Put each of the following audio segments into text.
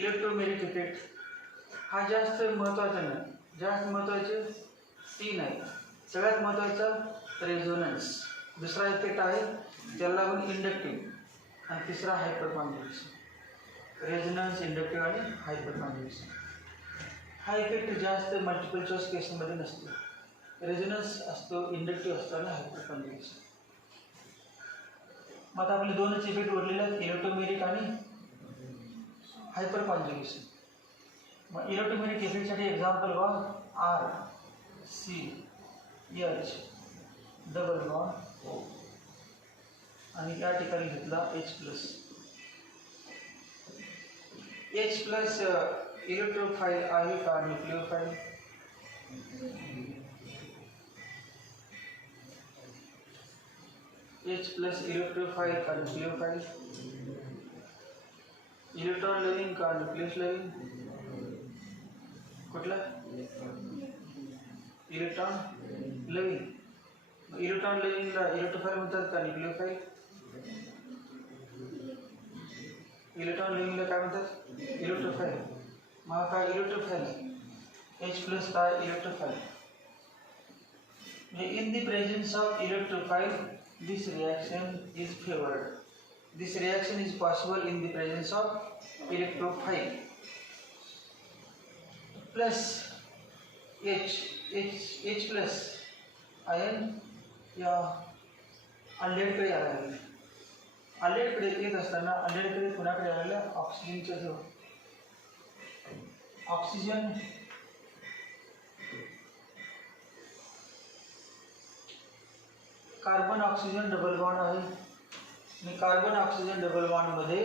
Electromeric effect हा जास्त महत्त्वाचा नाही, जास्त महत्त्वाचे 3 आहे. सगळ्यात महत्त्वाचा रेझोनन्स, दुसरा इफेक्ट आहे त्याला आपण इंडक्टिव्ह, आणि तिसरा हायपर कॉन्ज्युगेशन. रेझोनन्स, इंडक्टिव्ह आणि हायपर कॉन्ज्युगेशन. हा इफेक्ट जास्त मल्टिपल चॉईस केसमध्ये नसतो. रेझोनन्स असतो, इंडक्टिव्ह असतो आणि हायपर कॉन्ज्युगेशन. मग आता आपले दोनच इफेक्ट उरलेले आहेत, इलेक्ट्रोमेरिक आणि हायपर कॉन्ज्युगेशन. मग इलेक्ट्रोमेरिक इफेक्टसाठी एक्झाम्पल बघा, R C H double bond O, आणि या ठिकाणी घेतला H plus. H plus electrophile आहे का न्यूक्लिओफाइल? H प्लस इलेक्ट्रोफाइल का न्यूक्लियोफाइल? इलेक्ट्रॉन लविंग का न्यूक्लियस लविंग? कुठला? Electron loving. इलेक्ट्रॉन लविंगला इलेक्ट्रोफाइल म्हणतात का न्यूक्लियोफाइल? इलेक्ट्रॉन लविंगला काय म्हणतात? इलेक्ट्रोफाइल. मग काय इलेक्ट्रोफाइल? H प्लस का electrophile. In the presence of electrophile, this reaction is favored. This reaction is possible in the presence of electrophile. Plus H plus ion या अल्डेडकडे यायला लागले. अल्डेडकडे येत असताना अल्डेडकडे कुणाकडे यायला? ऑक्सिजनच्या जवळ. Oxygen carbon oxygen double bond आहे, आणि कार्बन ऑक्सिजन डबल बॉन्डमध्ये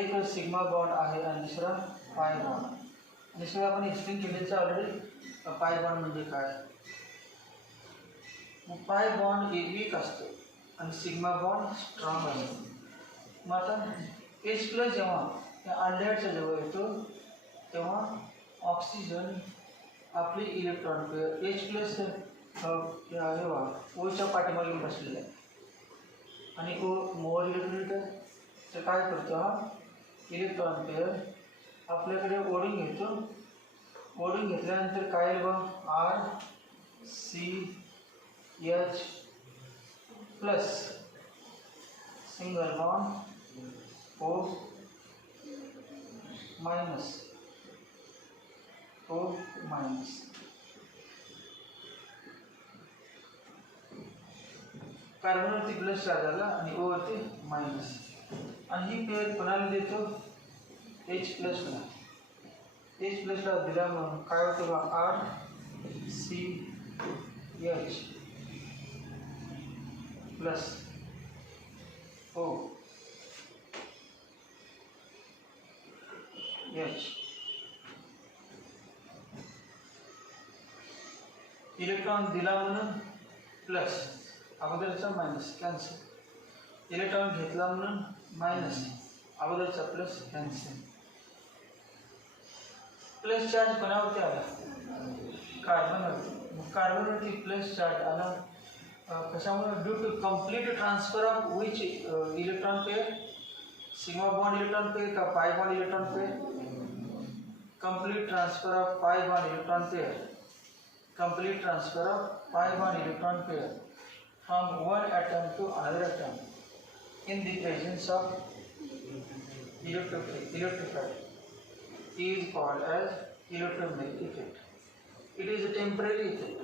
एक सिग्मा बॉन्ड आहे आणि दुसरा पाय बॉन्ड. आणि सगळं आपण एक्सप्लेन केलेलं ऑलरेडी. पाय बॉन्ड म्हणजे काय? मग पाय बॉन्ड वीक असतो आणि सिग्मा बॉन्ड स्ट्रॉंग असतो. मग आता H प्लस जेव्हा त्या अल्डेहाइडच्या जवळ येतो तेव्हा ऑक्सिजन आपली इलेक्ट्रॉन पेअर H प्लस हे ओच्या पाठीमागे बसलेला आहे, आणि ओ मोर इलेक्ट्रॉनिक आहे. तर काय करतो हा इलेक्ट्रॉन पेअर आपल्याकडे ओढून घेतो. ओढून घेतल्यानंतर काय बघ, R C H plus single bond O minus O minus. कार्बनवरती प्लस चार्ज आला आणि ओ वरती मायनस, आणि ही पेअर कोणाला देतो? H प्लसला. H प्लसला दिला म्हणून काय होतं बा, R C H plus O H. Electron दिला म्हणून प्लस, अगोदरचा मायनस कॅन्सल. इलेक्ट्रॉन घेतला म्हणून मायनस, अगोदरचा प्लस कॅन्सल. प्लस चार्ज कोणावरती आला? कार्बनवरती. मग कार्बनवरती प्लस चार्ज आला कशामुळे? Due to complete transfer of which electron pair? Sigma bond electron pair का pi bond electron pair? Complete transfer of pi bond electron pair. Complete transfer of pi bond electron pair from one atom to another atom in the presence of electrophile is called as electromagnetic effect. It is a temporary effect.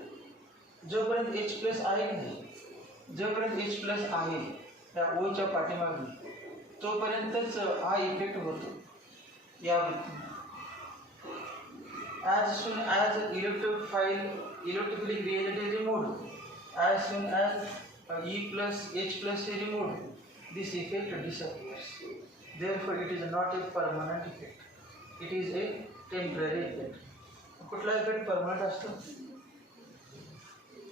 जोपर्यंत H plus आहे नाही, जोपर्यंत H plus आहे त्या ओच्या पाठीमागे, तोपर्यंतच हा इफेक्ट होतो. या as soon as electrophilic reagent is removed, as soon as E plus H plus is removed, this effect disappears. Therefore, it is not a permanent effect. It is a temporary effect. कुठला effect permanent असतो?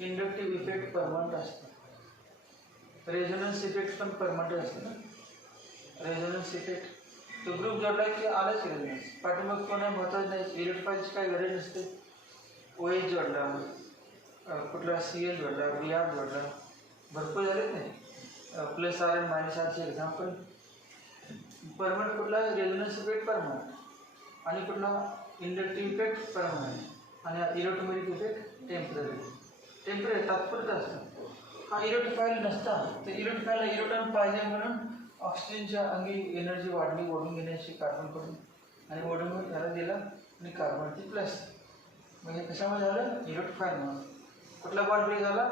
Inductive effect permanent असतो. Resonance effect पण permanent असतो ना. Resonance effect तो group जोडला की आलाच रेझोनन्स. पाठीमाग कोणा महत्त्वाचं नाही, इलेक्ट्रोफाईलची काही गरज नसते. OH जोडला, कुठला CL जोडला, BR जोडला, भरपूर झालेत नाही. प्लस आर आणि मायनस आरचे एक्झाम्पल. परमनंट कुठला? Resonance effect permanent. आणि कुठला इंडक्टिव्ह इफेक्ट परमनंट आणि इलेक्ट्रोमॅग्नेटिक इफेक्ट टेम्पररी तात्पुरता असतो. हा इलेक्ट्रोफाईल नसता तर इलेक्ट्रोफाईलला इलेक्ट्रॉन पाहिजे म्हणून ऑक्सिजनच्या अंगी एनर्जी वाढली, ओढून घेण्याची कार्बनकडून आणि ओढून त्याला दिला आणि कार्बनची प्लस. म्हणजे कशामध्ये झालं इलेक्ट्रोफाईल म्हणून. कुठला बॉन्ड ब्रेक झाला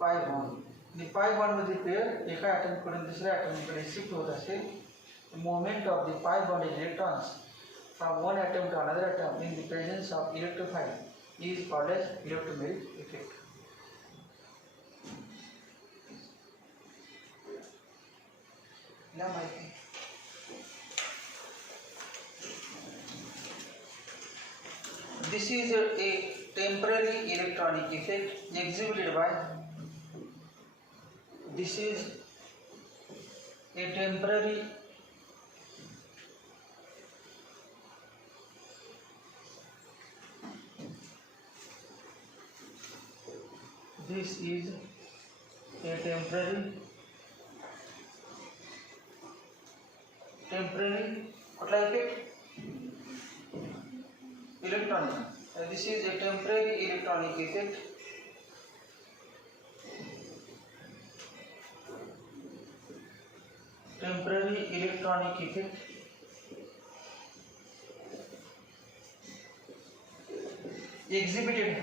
पाय बॉन्ड. आणि पाय बॉन्डमध्ये पेअर एका ॲटमकडून दुसऱ्या ॲटमकडे शिफ्ट होत असेल. Movement of the pi bonded electrons from one atom to another atom in the presence of electrophile is called as electromagnetic effect. Now, this is a temporary electronic effect exhibited by. This is a temporary This is a temporary what effect? Electronic. This is a temporary electronic effect. Temporary electronic effect exhibited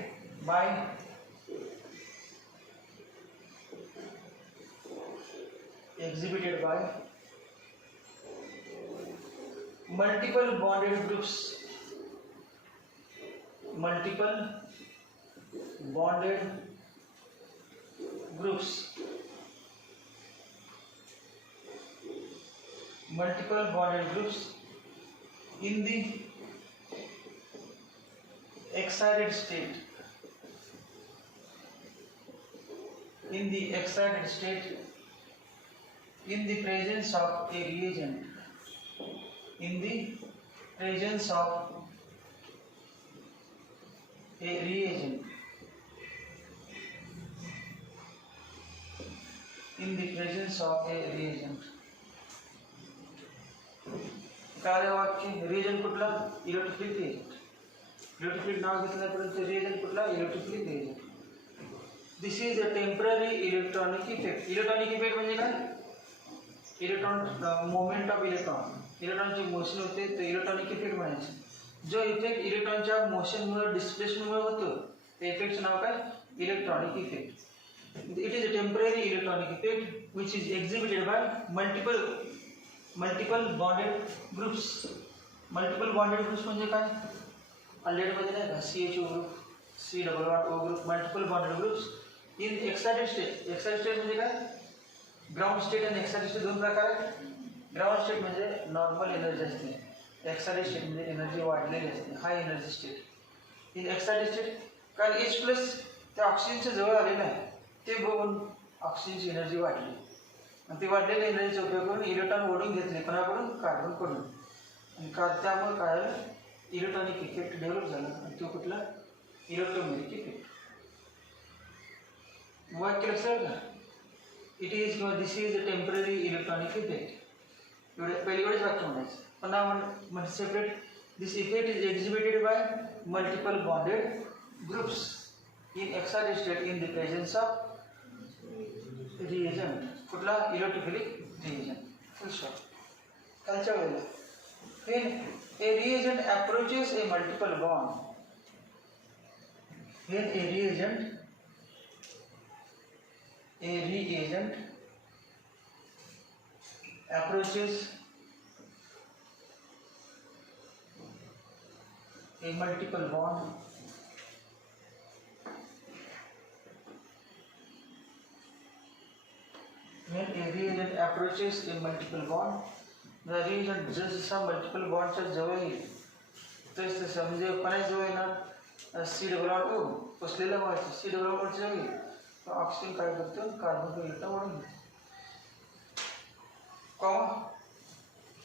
by multiple bonded groups. Multiple bonded groups in the excited state. In the excited state, in the presence of a reagent. In the presence of a reagent. In the presence of a reagent. कार्यवाक्य reagent कुठला electrophilic reagent. Electrophilic नाव घेतल्यापर्यंत reagent कुठला electrophilic reagent. This is a temporary electronic effect. Electronic effect म्हणजे काय electron movement of इलेक्ट्रॉनचे motion होते तर इलेक्ट्रॉनिक इफेक्ट म्हणायचे. जो इफेक्ट इलेक्ट्रॉनच्या मोशनमुळे डिस्प्लेसमेंटमुळे होतो त्या इफेक्टचं नाव काय electronic effect. It is a temporary electronic effect which is exhibited by multiple bonded groups. Multiple bonded groups म्हणजे काय अल्डेडमध्ये नाही का CHO group C++O group. Multiple bonded groups in excited state. Excited state म्हणजे काय ग्राउंड स्टेट आणि excited state दोन प्रकार आहेत. ग्राउंड स्टेट म्हणजे नॉर्मल एनर्जी असते. एक्साइटेड स्टेट म्हणजे एनर्जी वाढलेली असते high energy state. In excited state कारण H+ त्या ऑक्सिजनच्या जवळ आलेलं आहे ते बघून ऑक्सिजनची एनर्जी वाढली आणि ती वाढलेल्या एनर्जीचा उपयोग करून इलेक्ट्रॉन ओढून घेतले कोणाकडून कार्बनकडून आणि त्यामुळे काय इलेक्ट्रॉनिक इफेक्ट डेव्हलप झाला आणि तो कुठला इलेक्ट्रोमॅग्नेटिक इफेक्ट. वाक्य लक्षात का इट इज किंवा this is a temporary electronic effect. एवढेच वाक्य म्हणायचं. पण म्हणजे separate this effect is exhibited by multiple bonded groups in excited state in the presence of reagent. कुठला इलेक्ट्रोफिलिक रिएजंट. Full stop. कालच्या वेळेला when a reagent approaches a multiple bond, when a reagent approaches a multiple bond, when a reagent approaches a multiple bond, the reagent जसं multiple बॉन्डच्या जवळ येईल तसं म्हणजे कोणाच्या जवळ येणार C++O बसलेला व्हायचं C++O जवळ येईल तर ऑक्सिजन काय करतो कार्बन इलेक्ट्रॉन ओढून घेतो.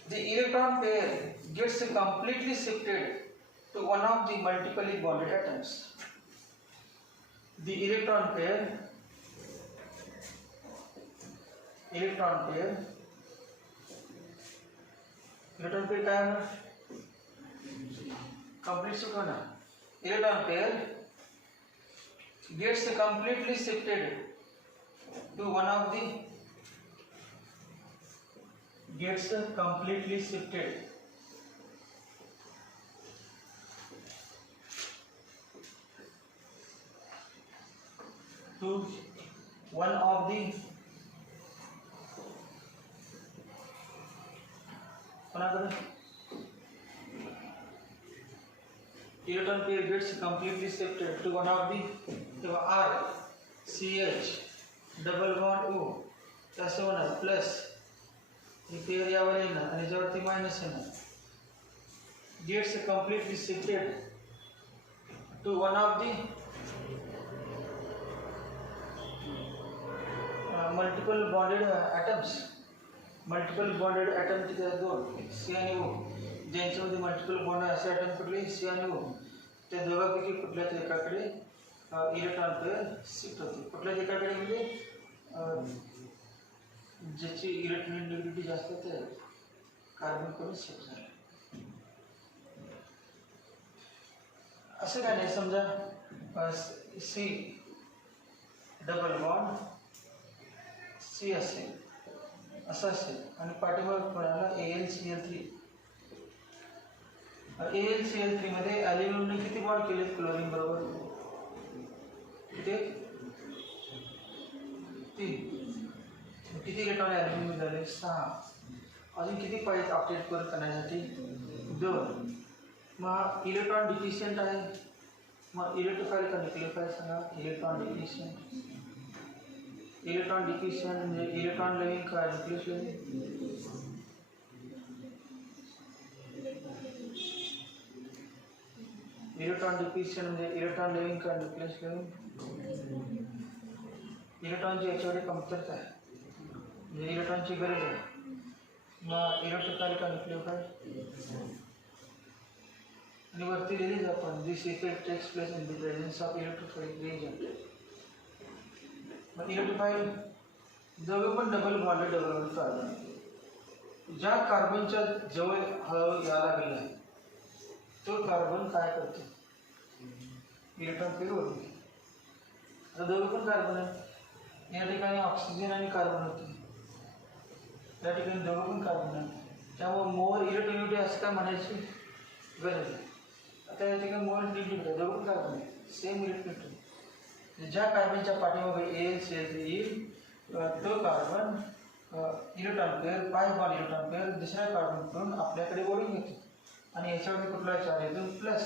The electron pair gets completely shifted to one of the multiply bonded atoms. The electron pair काय होणार complete shift होना. Electron pair gets completely shifted to one of the electron pair gets completely shifted to one of the R CH double bond O कसं होणार plus ही pair यावर येणार आणि याच्यावरती minus येणार. Gets completely shifted to one of the multiple bonded atoms. Multiple bonded atom तिथे दोन C आणि ओ, ज्यांच्यामध्ये मल्टिपल बॉन्ड असे ॲटम कुठले सी आणि ओ, त्या दोघांपैकी कुठल्याच एकाकडे इलेक्ट्रॉन पेयर शिफ्ट होते. कुठल्याच एकाकडे म्हणजे ज्याची इलेक्ट्रोनेगेटिव्हिटी जास्त ते कार्बन कडून शिफ्ट झाले. असं काय नाही, समजा सी डबल बॉन्ड सी असेल असं असेल आणि पाठीमागे कोणाला AlCl3 मध्ये ॲल्युमिनियमने किती बॉन्ड केले क्लोरीन बरोबर? किती? 3. किती इलेक्ट्रॉन ॲल्युमिनियम झाले? 6. अजून किती पाहिजे अपडेट करण्यासाठी? 2. मग इलेक्ट्रॉन डिफिशियंट आहे, मग इलेक्ट्रोफाइल का न्यूक्लियोफाइल सांगा. इलेक्ट्रॉन डिफिशियंट म्हणजे इलेक्ट्रॉन लविंग का न्यूक्लियस लविंग? इलेक्ट्रॉन डिफिशियंट म्हणजे इलेक्ट्रॉन लविंग का न्यूक्लियस लविंग? इलेक्ट्रॉनची याच्याकडे कमतरता आहे म्हणजे इलेक्ट्रॉनची गरज आहे. मग इलेक्ट्रोफाइल का न्यूक्लियोफाइल? आणि वरती लिहिलीच आपण this effect takes place in the presence of electrophile reagent. मग इलेक्ट्रोफाइल जवळ पण डबल बॉन्डेड कार्बन, ज्या कार्बनच्या जवळ हळू यायला लागलेला आहे तो कार्बन काय करतो? इलेक्ट्रॉन पेयर होते. आता दोघं पण कार्बन आहे, या ठिकाणी ऑक्सिजन आणि कार्बन होते, या ठिकाणी दोघं पण कार्बन आहे. त्यामुळे मोर इलेक्ट्रोनिटी असं काय म्हणायची गरज आहे. आता या ठिकाणी मोर इलेक्ट्रोनिटी दोघं पण कार्बन आहे, सेम इलेक्ट्रोनिटी. ज्या कार्बनच्या पाठीमागे AlCl3 येईल तो कार्बन इलेक्ट्रॉन पेयर पाय बॉन्ड इलेक्ट्रॉन पेयर दुसऱ्या कार्बनकडून आपल्याकडे ओढून घेतो आणि याच्यावरती कुठला चार्ज येतो? प्लस,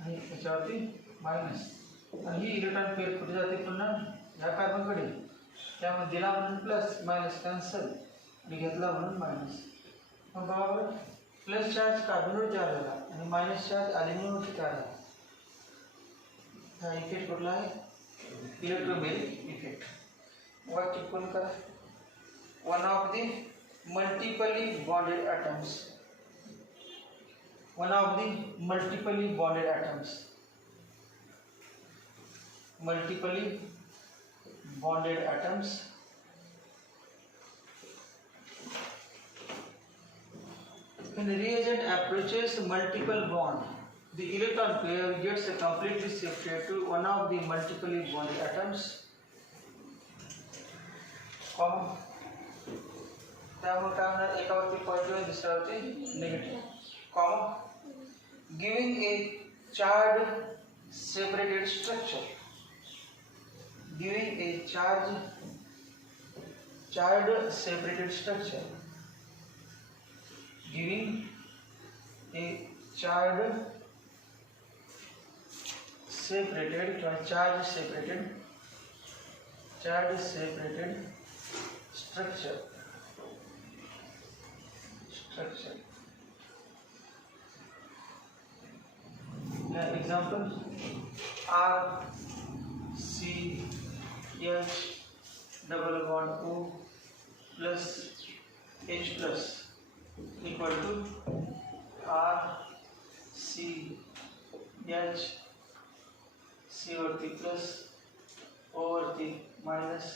आणि याच्यावरती मायनस. आणि ही इलेक्ट्रॉन पेयर कुठे जाते? पुन्हा या कार्बनकडे. त्यामुळे दिला म्हणून प्लस मायनस कॅन्सल आणि घेतला म्हणून मायनस. मग बरोबर प्लस चार्ज कार्बनवर तयार झाला आणि मायनस चार्ज ॲल्युमिनियमवरती तयार झाला. हा इफेक्ट कुठला आहे? Electromeric effect. वाक्य पूर्ण करा. One of the multiply bonded atoms, one of the multiply bonded atoms when the reagent approaches multiple bond, the electron pair gets completely shifted to one of the multiply bonded atoms, त्यामुळे काय होणार? एकावरती positive आणि दुसऱ्यावरती negative, giving a charged separated structure, giving a charged separated structure, giving a charged separated structure. Example RCH double bond O plus H plus equal to RCH C वरती plus O वरती minus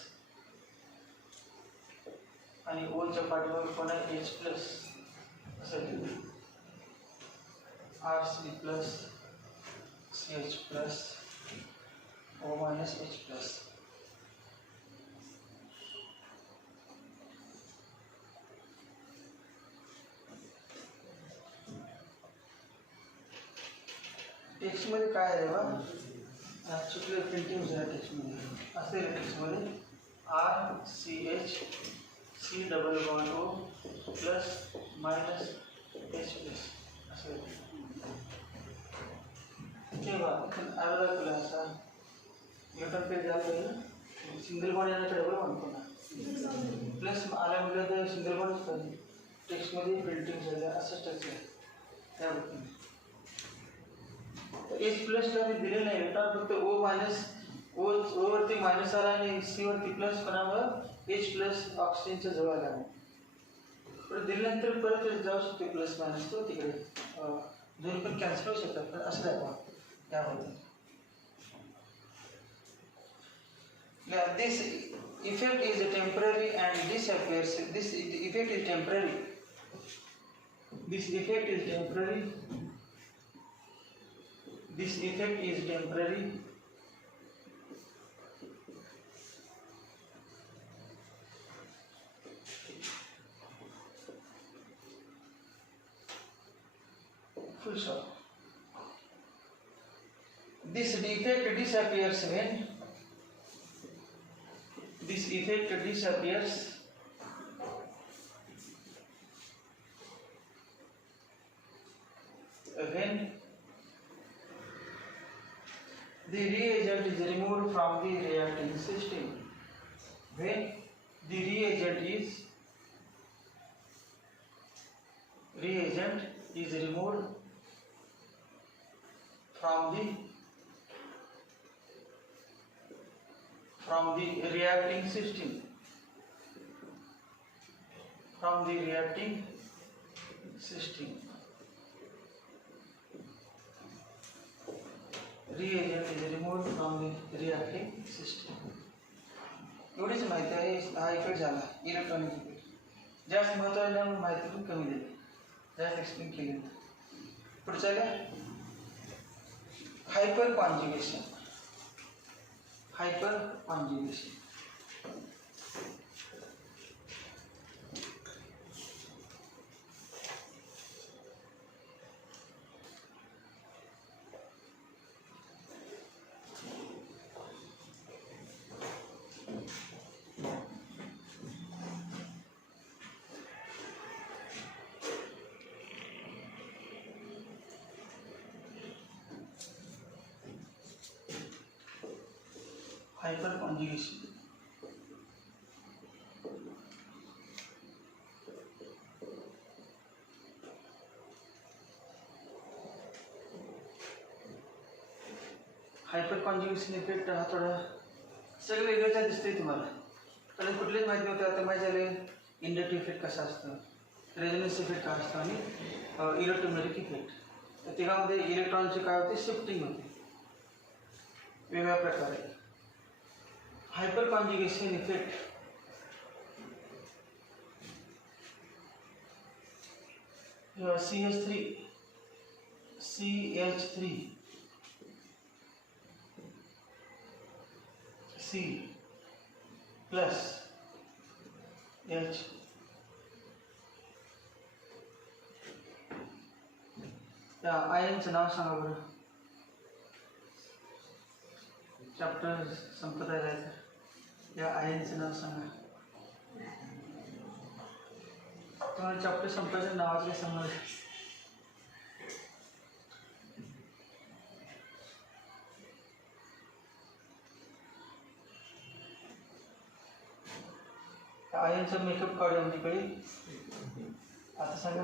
आणि O च्या पाठीवर पुन्हा H plus असं. R3 plus CH plus O minus H plus. Text मध्ये काय आहे बा चुकले प्रिंटिंग झालं टेक्स्ट मध्ये असे टेक्स्ट मध्ये RCH C++O plus minus H plus असे तेव्हा आला तुला असा न्यूटन पेज झालं सिंगल बॉन्ड येण्याचा डबल बॉन्ड पुन्हा प्लस आला म्हटलं तर सिंगल बॉन्डच पाहिजे टेक्स्ट मध्ये प्रिंटिंग झालं असं स्ट्रक्चर त्याबद्दल एच प्लसला मी दिले नाही होता फक्त ओ मायनस ओ वरती मायनस आला आणि सी वरती प्लस पणामुळे एच प्लस ऑक्सिजनच्या जवळ आला परत दिल्यानंतर परत जाऊ शकतो प्लस मायनस तो तिकडे दोन्ही पण कॅन्सल होऊ शकतात पण असं दाखवा त्याबद्दल this effect is temporary and disappears this effect is temporary this effect is temporary this effect is temporary full stop this effect disappears when this effect disappears when the reagent is removed from the reacting system when the reagent is removed from the reacting system reagent is removed from the reacting system एवढीच माहिती आहे हा effect झाला electronic effect जास्त महत्त्वाची माहिती पण कमी दिली जास्त एक्सप्लेन केली पुढे चालू hyper conjugation hyper conjugation hyper conjugation effect हा थोडा सगळं वेगळंच दिसतंय तुम्हाला कारण कुठलेच माहिती नव्हतं आता माहिती झालं इंडक्टिव्ह इफेक्ट कसा असतं रेझोनन्स इफेक्ट काय असतं आणि इलेक्ट्रोमॅग्नेटिक इफेक्ट तर त्यामध्ये इलेक्ट्रॉनचे काय होते शिफ्टिंग होते वेगळ्या प्रकारे hyper conjugation effect CH3 C plus H या आयनचं नाव सांगा बरं चॅप्टर संपत आहे तर या आयनचं नाव सांगा तुम्हाला चॅप्टर संपायचं नावाचे समज आयनचं मेकअप काढूया आमच्याकडे आता सांगा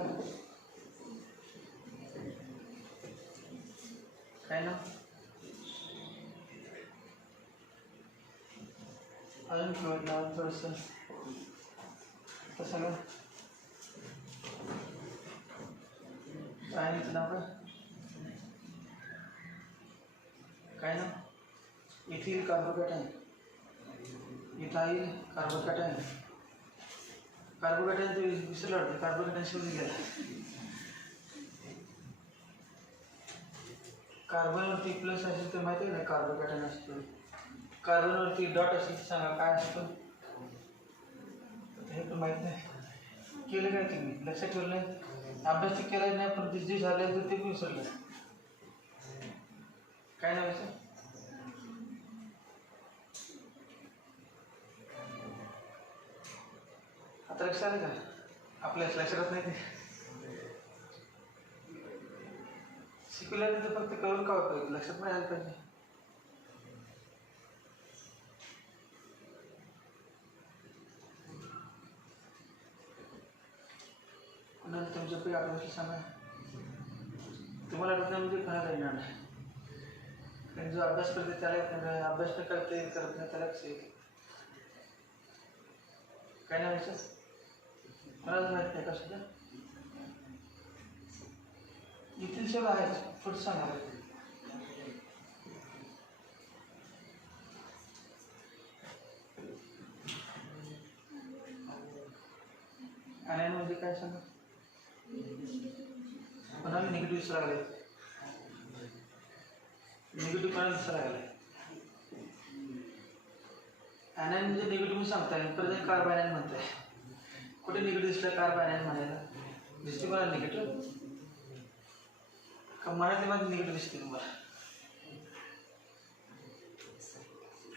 काय ना अजून किंवा नाव थोडंसं तर सांगा आयनचं नाव काय ना ethyl carbocation ethyl carbocation carbocation ते विसरलं वाटतं कार्बोकॅटायन शोधून गेला कार्बनवरती प्लस असेल तर माहिती आहे ना कार्बोकॅटायन असतो. कार्बनवरती डॉट असेल तर सांगा काय असतं. हे पण माहीत नाही. केलं काय तुम्ही लक्षात ठेवलं नाही. अभ्यास तर केलाच नाही पण जे झालं तर ते विसरलं. काय नाव आहे? आता लक्षात आलं का? आपल्या लक्षात नाही ते शिकल्यानंतर फक्त कळून का पाहिजे लक्षात नाही आलं पाहिजे. कोणाला तुमच्यापैकी आठवलं सांगा. तुम्हाला आठवतं म्हणजे कोणाला येणार नाही. कारण जो अभ्यास करते त्याला अभ्यास न करते करत नाही त्याला कसं येते. काय नाही व्हायचं कोणाला माहीत नाही का सुद्धा. इथील सगळं आहेच पुढचं सांगा. आयन म्हणजे काय सांगा. कोणाला निगेटिव्ह दिसायला लागले. निगेटिव्ह कोणाला दिसायला लागले. आयन म्हणजे निगेटिव्ह सांगताय परत कार्ब आयन म्हणताय. कुठे निगेटिव्ह दिसलं कार्ब आयन म्हणायला दिसते कोणाला निगेटिव्ह का मराठी मध्ये निगेटिव्ह दिसते तुम्हाला.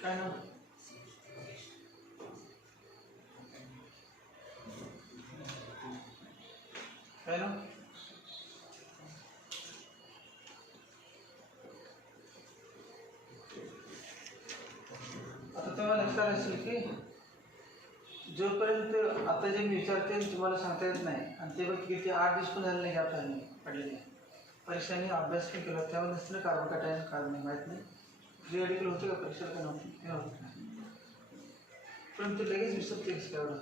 काय ना काय ना आता तुम्हाला लक्षात असेल की जोपर्यंत आता जे मी विचारते तुम्हाला सांगता येत नाही आणि ते बघ किती 8 दिवस पण झाले नाही गॅप झाले पडलेले. परीक्षांनी अभ्यास पण केला त्यामध्ये नसतं कार्बोकॅटायन कारण नाही माहीत नाही. फ्री रेडिकल होतं का परीक्षेला का नव्हतं ते नव्हतं. पण ते लगेच विसरते कसं एवढं.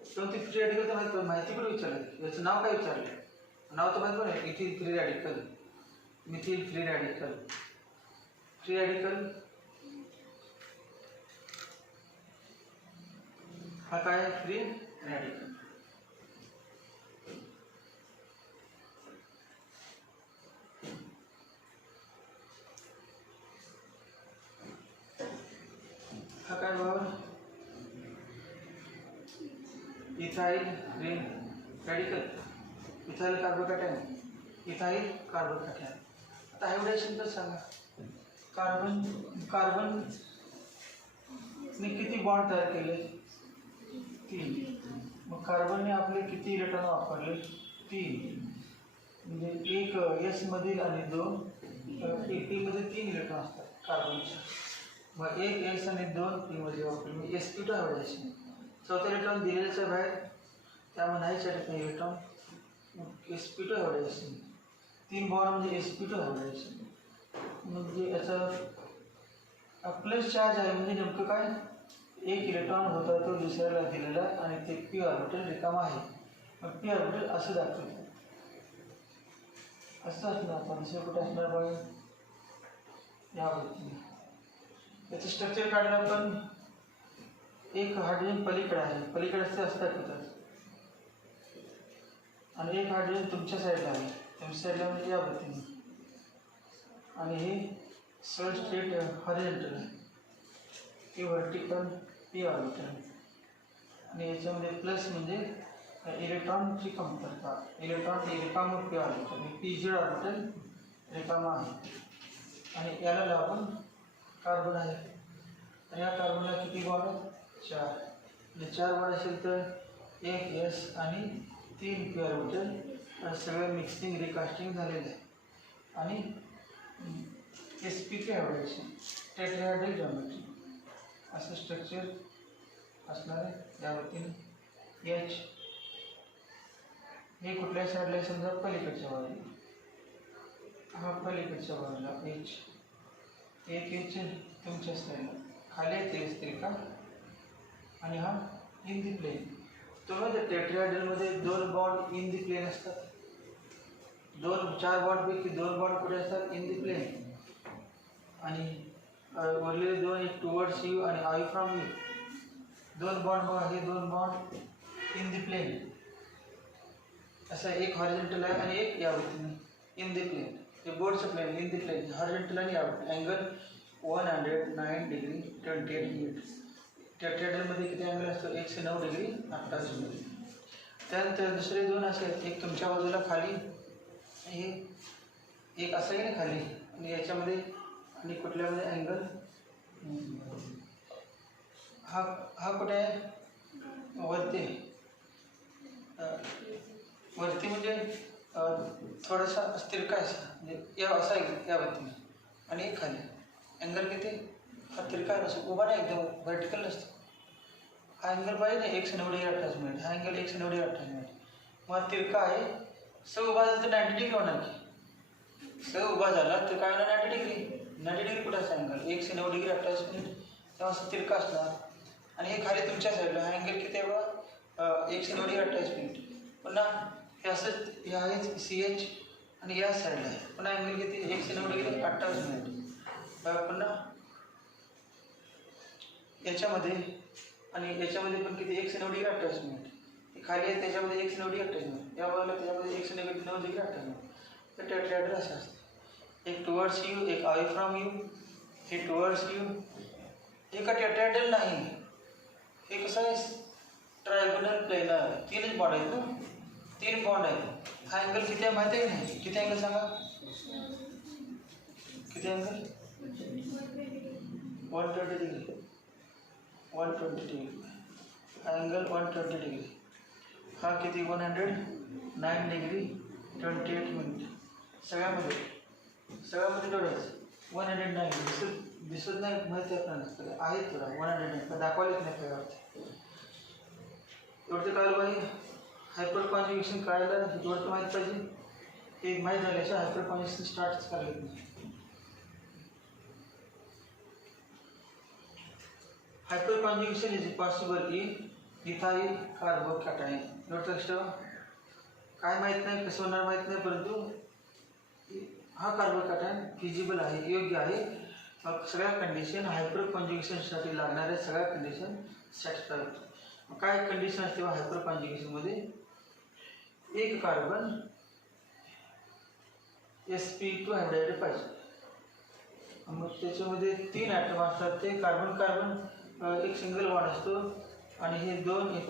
तेव्हा ते फ्री रेडिकल तर माहिती पण विचारलं. याचं नाव काय विचारलं. नाव तर माहीत पण आहे. Ethyl free radical methyl free radical. Free radical हा काय आहे. फ्री रॅडिकल हा काय बाबा. Ethyl free radical ethyl carbocation ethyl carbocation. आता हायब्रिडेशन तर सांगा. कार्बन ने किती बॉन्ड तयार केले 3. मग कार्बनने आपले किती इलेक्ट्रॉन वापरले 3. म्हणजे एक एस मधील आणि 2 टी मध्ये 3 इलेक्ट्रॉन असतात कार्बनचे. मग एक एस आणि 2 टी मध्ये वापरले म्हणजे sp2 हायब्रिडेशन. चौथा इलेक्ट्रॉन दिलेल्याच आहे बाहेर त्यामुळे नाही चढत नाही इलेक्ट्रॉन sp2 हायब्रिडेशन. 3 बॉन्ड म्हणजे sp2 हायब्रिडेशन. म्हणजे याचा प्लस चार्ज आहे म्हणजे नेमकं काय. एक इलेक्ट्रॉन होता तो दुसऱ्याला दिलेला आणि ते पी ऑर्बिटल रिकामा आहे. मग पी ऑर्बिटल असं दाखवतं. असं असणार आता दुसरं कुठे असणार बघ या पद्धतीने. याचं स्ट्रक्चर काढलं पण एक हायड्रोजन पलीकडे आहे पलीकडे असते असं दाखवतात आणि एक हायड्रोजन तुमच्या साईडला आहे तुमच्या साईडला म्हणजे या पद्धतीने. आणि हे सरळ स्ट्रेट हॉरिझॉन्टल आहे. हे व्हर्टिकल पी ऑर्बिटल आणि याच्यामध्ये प्लस म्हणजे इलेक्ट्रॉनची कमतरता. इलेक्ट्रॉन रिकामा पी ऑर्बिटल pz ऑर्बिटल रिकामा आहे आणि याला लागून कार्बन आहे. आणि या कार्बनला किती बॉन्ड आहेत 4. म्हणजे 4 बॉन्ड असेल तर एक एस आणि 3 पी ऑर्बिटल सगळं मिक्सिंग रिकास्टिंग झालेलं आहे. आणि sp3 हायब्रिडेशन टेट्राहेड्रल जॉमेट्री असं स्ट्रक्चर असणार आहे. या वतीने एच हे कुठल्या साईडला समजा पलीकडच्या बाजूला हा पलीकडच्या बाजूला एच एक एच तुमच्या साईडला खाली तेच त्रिका आणि हा इन दी प्लेन. तुम्ही त्या टेट्राहेड्रलमध्ये 2 बॉन्ड इन दी प्लेन असतात. 4 बॉन्डपैकी 2 बॉन्ड कुठे असतात इन दी प्लेन आणि उरलेले 2 एक टुवर्ड्स यू आणि अवे फ्रॉम यू. 2 बॉन्ड बघा हे 2 बॉन्ड इन दी प्लेन असं एक हॉरिझॉन्टल आहे आणि एक या वतीने in the plane. The board's plane in the plane horizontal आणि angle 109 degree 28 minutes. टेट्राहेड्रलमध्ये किती अँगल असतो 109 डिग्री 28 मिनिट. त्यानंतर दुसरे दोन असे आहेत, एक तुमच्या बाजूला खाली हे एक असं आहे ना खाली आणि याच्यामध्ये आणि कुठल्यामध्ये अँगल हा हा कुठे आहे वरती वरती म्हणजे थोडासा तिरका असा म्हणजे या असा आहे या वरती आणि एक खाली अँगल किती हा तिरका नसतो उभा नाही एकदम व्हर्टिकल नसतो. हा अँगल पाहिजे ना 190 डिग्री 28 मिनिट हा अँगल 190 डिग्री 28 मिनिट. मग तिरका आहे स उभा झाला तर 90 डिग्री होणार की स उभा झाला तर काय होणार 90 डिग्री कुठं असं अँगल 190 डिग्री 28 मिनिट तेव्हा असं तिरका असणार. आणि हे खाली तुमच्या साईडला हा अँगल किती आहे बघा 190 डिग्री 28 मिनिट. पुन्हा हे असं हे आहे CH आणि या साईडला आहे पुन्हा अँगल किती 190 डिग्री 28 मिनिट. पुन्हा याच्यामध्ये आणि याच्यामध्ये पण किती 190 डिग्री 28 मिनिट. हे खाली आहे त्याच्यामध्ये 190 डिग्री 28 मिनिट या बाजूला त्याच्यामध्ये 190 डिग्री 28 मिनिट. तर टेट्राहेड्रल असं असतं एक टुवर्ड्स यू एक अवे फ्रॉम यू हे टुवर्ड्स यू. हे का टेट्राहेड्रल नाही हे कसं आहे ट्रायगोनल प्लेनर 3च बॉन्ड आहेत ना 3 बॉन्ड आहेत. हा अँगल किती आहे माहिती आहे नाही किती अँगल सांगा किती angle 120 degree 120 degree angle 120 degree. हा किती 109 डिग्री 28 मिनिट. सगळ्यामध्ये तेवढंच 109 दिसत नाही माहिती आहे आपल्याला आहेत थोडा 109 पण दाखवायलाच नाही त्यावरती. एवढं कळलं पाहिजे हायपर कॉन्ज्युगेशन कळायला एवढं माहीत पाहिजे. हे माहीत झाल्याशिवाय हायपर कॉन्ज्युगेशन स्टार्टच करायला नाही. Hyperconjugation is possible in ethyl carbocation. Note लक्ष ठेवा काय माहीत नाही कसं होणार माहीत नाही परंतु हा कार्बोकॅटायन फिजिबल आहे योग्य आहे. सगळ्या कंडिशन हायपर कॉन्ज्युगेशनसाठी लागणाऱ्या सगळ्या कंडिशन सॅटिस्फाय होतात. काय कंडिशन असते हायपर कॉन्ज्युगेशनमध्ये एक कार्बन sp2 हायड्राइड पाहिजे. मग त्याच्यामध्ये 3 ॲटम असतात ते कार्बन एक सिंगल बॉन्ड असतो आणि हे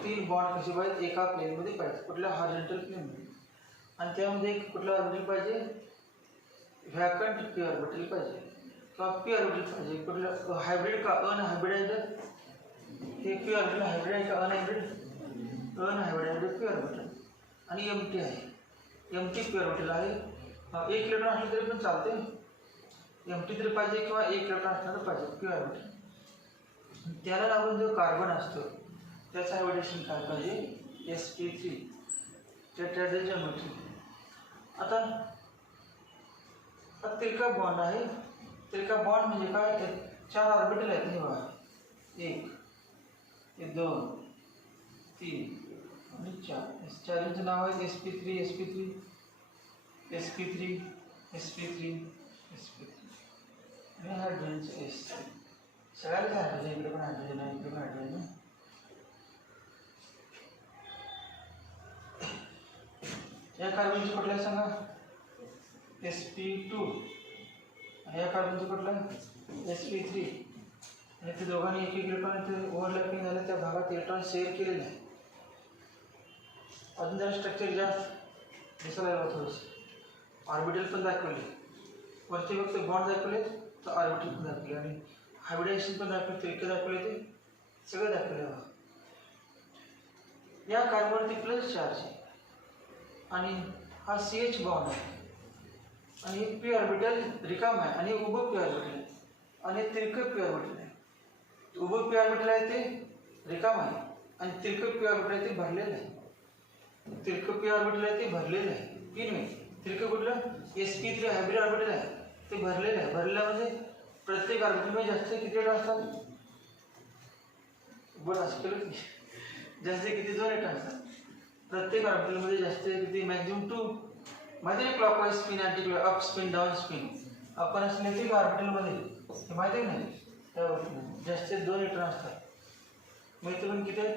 3 बॉन्ड कसे पाहिजेत एका प्लेनमध्ये पाहिजे कुठल्या हॉरिझॉन्टल प्लेनमध्ये. आणि त्यामध्ये कुठला ऑर्बिटल पाहिजे व्हॅकंट पी ऑर्बिटल पाहिजे किंवा पी ऑर्बिटल पाहिजे. कुठलं हायब्रिड का अनहायब्रिडाइड हे पी ऑर्बिटल हायब्रिड आहे का अनहायब्रिडाइड पी ऑर्बिटल. आणि एमटी आहे एमटी पी ऑर्बिटल आहे. 1 इलेक्ट्रॉन असलं तरी पण चालते एमटी तरी पाहिजे किंवा 1 इलेक्ट्रॉन असणार पाहिजे पी ऑर्बिटल. त्याला लागून जो कार्बन असतो त्याचं हायब्रिडेशन काय पाहिजे sp3 टेट्राहेड्रल ज्योमेट्री. आता हा तिरका बॉन्ड आहे. तिरका बॉन्ड म्हणजे काय 4 ऑर्बिटल आहेत हे बघा 1 2 3 आणि 4 चारचं नाव आहे sp3 sp3 sp3 sp3 sp3 आणि हायड्रोजनचं s. सगळ्याला हायड्रोजन इकडे पण हायड्रोजन आहे इकडे पण हायड्रोजन आहे. या कार्बनचं कुठलं सांगा sp2 आणि या कार्बनचं कुठलं sp3. आणि ते दोघांनी एक इलेक्ट्रॉन ते ओव्हरलॅपिंग झालं त्या भागात इलेक्ट्रॉन शेअर केलेलं आहे. अजून जरा स्ट्रक्चर जास्त दिसायला लागलं थोडंसं. ऑर्बिटल पण दाखवले वरती फक्त बॉन्ड दाखवले तर ऑर्बिटल पण दाखवले आणि हायब्रिडेशन पण दाखवले तिरके दाखवले ते सगळं दाखवले. या कार्बनवरती प्लस चार्ज आहे आणि हा CH बॉन्ड आहे आणि पी ऑर्बिटल रिकाम आहे आणि उभं पी ऑर्बिटल आहे आणि तिरकं पी ऑर्बिटल आहे. उभं पी ऑर्बिटल आहे ते रिकाम आहे आणि तिरकं पी ऑर्बिटल आहे ते भरलेलं आहे. तिरकं पी ऑर्बिटल आहे ते भरलेलं आहे पिन आहे. तिरकं कुठलं sp3 हायब्रिड ऑर्बिटल आहे ते भरलेलं आहे. भरलेलं म्हणजे प्रत्येक ऑर्बिटलमध्ये जास्त किती इलेक्ट्रॉन असतात बरं असं केलं जास्त किती 2 इलेक्ट्रॉन असतात. प्रत्येक ऑर्बिटलमध्ये जास्त किती मॅक्झिमम 2 माहिती आहे clockwise spin anti clock up spin down spin आपण असले ऑर्बिटलमध्ये हे माहिती आहे नाही त्या ऑर्बिटलमध्ये जास्त 2 इलेक्ट्रॉन असतात. मग इथं पण किती आहेत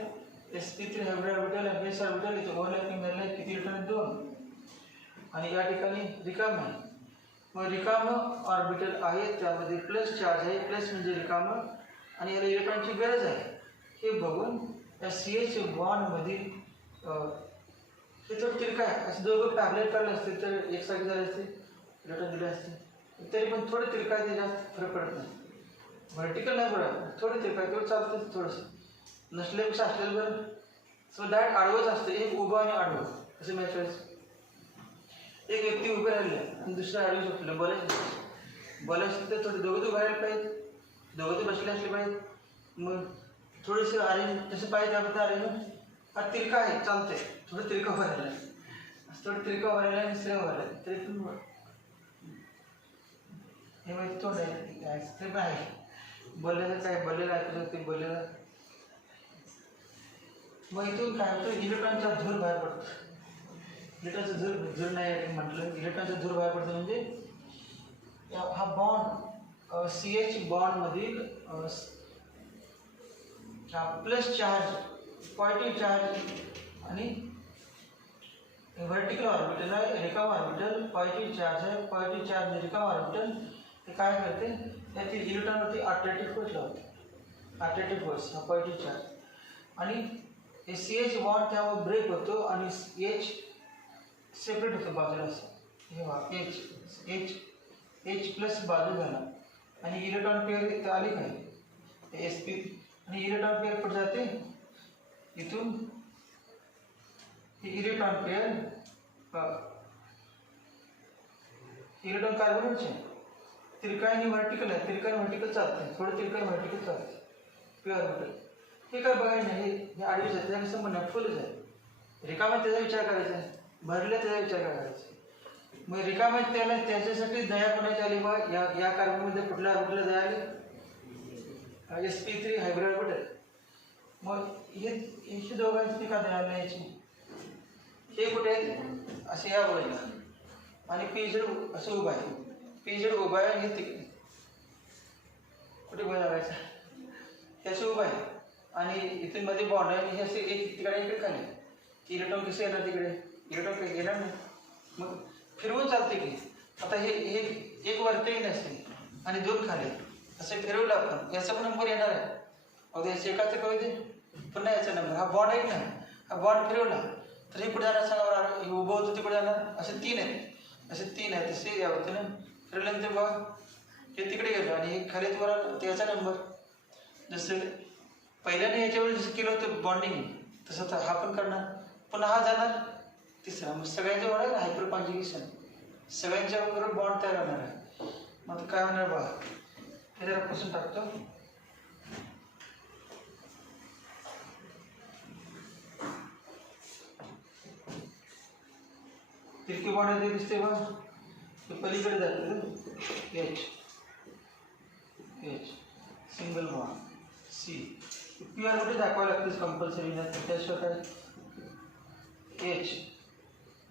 sp3 हायब्रिड ऑर्बिटल आणि बेस ऑर्बिटल इथं ओव्हरलॅपिंग झालं आहे किती इलेक्ट्रॉन 2 आणि या ठिकाणी रिकाम आहे मग रिकामं ऑर्बिटल आहे, त्यामध्ये प्लस चार्ज आहे, प्लस म्हणजे रिकामं, आणि याला इलेक्ट्रॉनची गरज आहे हे बघून या CH बॉन्डमधील हे थोडं तिरका आहे, असं दोघं पॅरलल काढलं असते तर एकसारखे झाले असते, इलेक्ट्रॉन दिले असते, तरी पण थोडं तिरका आहे, ते जास्त फरक पडत नाही. व्हर्टिकल नाही बरं, थोडं तिरका तेवढं चालतं, थोडंसं नसल्यापेक्षा असलेलं बरं. सो डायरेक्ट आडवंच असतं, एक उभं आणि आडवं असं मॅच करायचं. एक व्यक्ती उभे राहिले आणि दुसरं आडवी झोपलं, बोलायचं तर थोडे दोघं उभं राहायला पाहिजे, दोघं बसले असले पाहिजे. मग थोडंसं अरेंज जसं पाहिजे त्याबद्दल अरेंज हा तिरका आहे, चालतंय, थोडं तिरका उभं राहिलं, असं थोडं तिरका उभं राहिलं आणि दुसरं उभं राहिलं तरी पण हे माहिती तोंड आहे, ते पण आहे. बोललेलं काय बोललेलं ऐकलं ते बोललेलं. मग इथून काय होतं, इलेक्ट्रॉनचा धूर बाहेर पडतो. इलेक्ट्रॉनचा धूर नाही म्हटलं, इलेक्ट्रॉनचा धूर बाहेर पडतो म्हणजे हा बॉन्ड CH बॉन्डमधील प्लस चार्ज, पॉझिटिव्ह चार्ज आणि व्हर्टिकल ऑर्बिटल आहे, रिकाम ऑर्बिटल, पॉझिटिव्ह चार्ज आहे, पॉझिटिव्ह चार्ज आणि रिकाम ऑर्बिटल हे काय करते, त्यातील इलेक्ट्रॉनवरती अट्रॅक्टिव्ह फोर्स लावते. अट्रॅक्टिव्ह फोर्स हा पॉझिटिव्ह चार्ज, आणि हे CH बॉन्ड त्यामुळे ब्रेक होतो आणि H सेपरेट होतो बाजूला, असं हे बघा H प्लस बाजू झाला आणि इलेक्ट्रॉन पेअर इथं आली काय SP, आणि इलेक्ट्रॉन पेअर कुठे जाते, इथून हे इलेक्ट्रॉन पेअर इलेक्ट्रॉन कार्बनचे तिरका आणि व्हर्टिकल आहे, तिरका आणि व्हर्टिकल चालते, थोडं तिरका आणि व्हर्टिकल चालते प्युअर ऑर्बिटल. हे काय बघायचं नाही, हे आडवीच आहे, त्याचा कसं म्हणणं फुलच आहे. रिकाम्यात त्याचा विचार करायचा आहे, भरल्या त्याचा विचार करायचा. मग रिकाम्यात त्याला त्याच्यासाठी दया कोणाची आली बा, या कार्बनमध्ये कुठल्या ऑर्बिटलला दया आली, sp3 हायब्रिड ऑर्बिटल. मग हे दोघांची का दया आली याची, हे कुठे आहेत असे या बोलला, आणि PZ असं उभा आहे, PZ उभा आहे, हे तिकडे कुठे गोळा लागायचा, हे असं उभा आहे आणि इथून मध्ये बॉन्ड आहे, हे असे एक तिकडे इकडे खाली, इलेक्ट्रॉन कसे येणार तिकडे, इलेक्ट्रॉन काही येणार नाही, मग फिरवून चालते की. आता हे एक वरती नसते आणि दोन खाली, असं फिरवलं आपण, याचा पण नंबर येणार आहे, अगदी याचं एकाचं कळू दे, पुन्हा याचा नंबर, हा बॉन्ड आहे ना, हा बॉन्ड फिरवला तर हे पुढे जाणार, सांगा हे उभं होतं ते पुढे जाणार, असे तीन आहेत, तसे यावं ना फिरवल्यानंतर बघा हे तिकडे गेलं आणि हे खाली तुम्हाला त्याचा नंबर, जसं पहिल्याने याच्यावर जसं केलं होतं बॉन्डिंग तसं तर हा पण करणार, पुन्हा हा जाणार तिसरा, मग सगळ्यांच्या बरोबर हायपर कॉन्जुगेशन, सगळ्यांच्या बरोबर बॉन्ड तयार होणार आहे. मग काय होणार बघा, हे जरा पुसून टाकतो. तिरकी बॉन्ड ते दिसते बघ, ते पलीकडे जाते H single bond C, pure कुठे दाखवावं लागतं कंपल्सरी ना, त्याशिवाय काय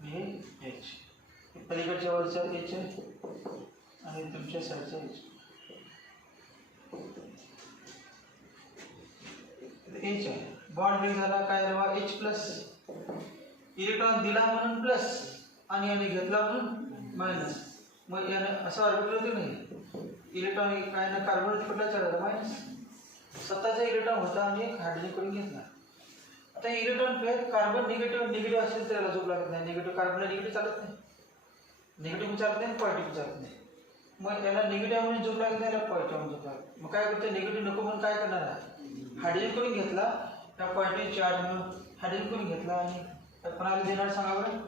हे H पलीकडच्या वरचा H आहे आणि तुमच्या साईडचा H आहे. बॉन्ड ब्रेक झाला, काय झाला H प्लस, इलेक्ट्रॉन दिला म्हणून प्लस आणि याने घेतला म्हणून मायनस, मग यानं असं ऑर्बिटल होतं नाही, इलेक्ट्रॉन काय ना कार्बन कुठला चालला मायनस, स्वतःचा इलेक्ट्रॉन होता आणि एक हायड्रोजन करून घेतला. आता इलेक्ट्रॉन पेअर कार्बन निगेटिव्ह असेल तर याला झोप लागत नाही, निगेटिव्ह कार्बनला निगेटिव्ह चालत नाही, निगेटिव्ह चालत नाही, पॉझिटिव्ह चालत नाही, मग याला निगेटिव्ह म्हणून झोप लागत नाही, याला पॉझिटिव्ह म्हणून झोप लागत. मग काय करतं, निगेटिव्ह नको म्हणून काय करणार आहे, हायड्रोजन करून घेतला, त्या पॉझिटिव्ह चार्ज म्हणून हायड्रोजन करून घेतला आणि कोणाला देणार सांगा बरं,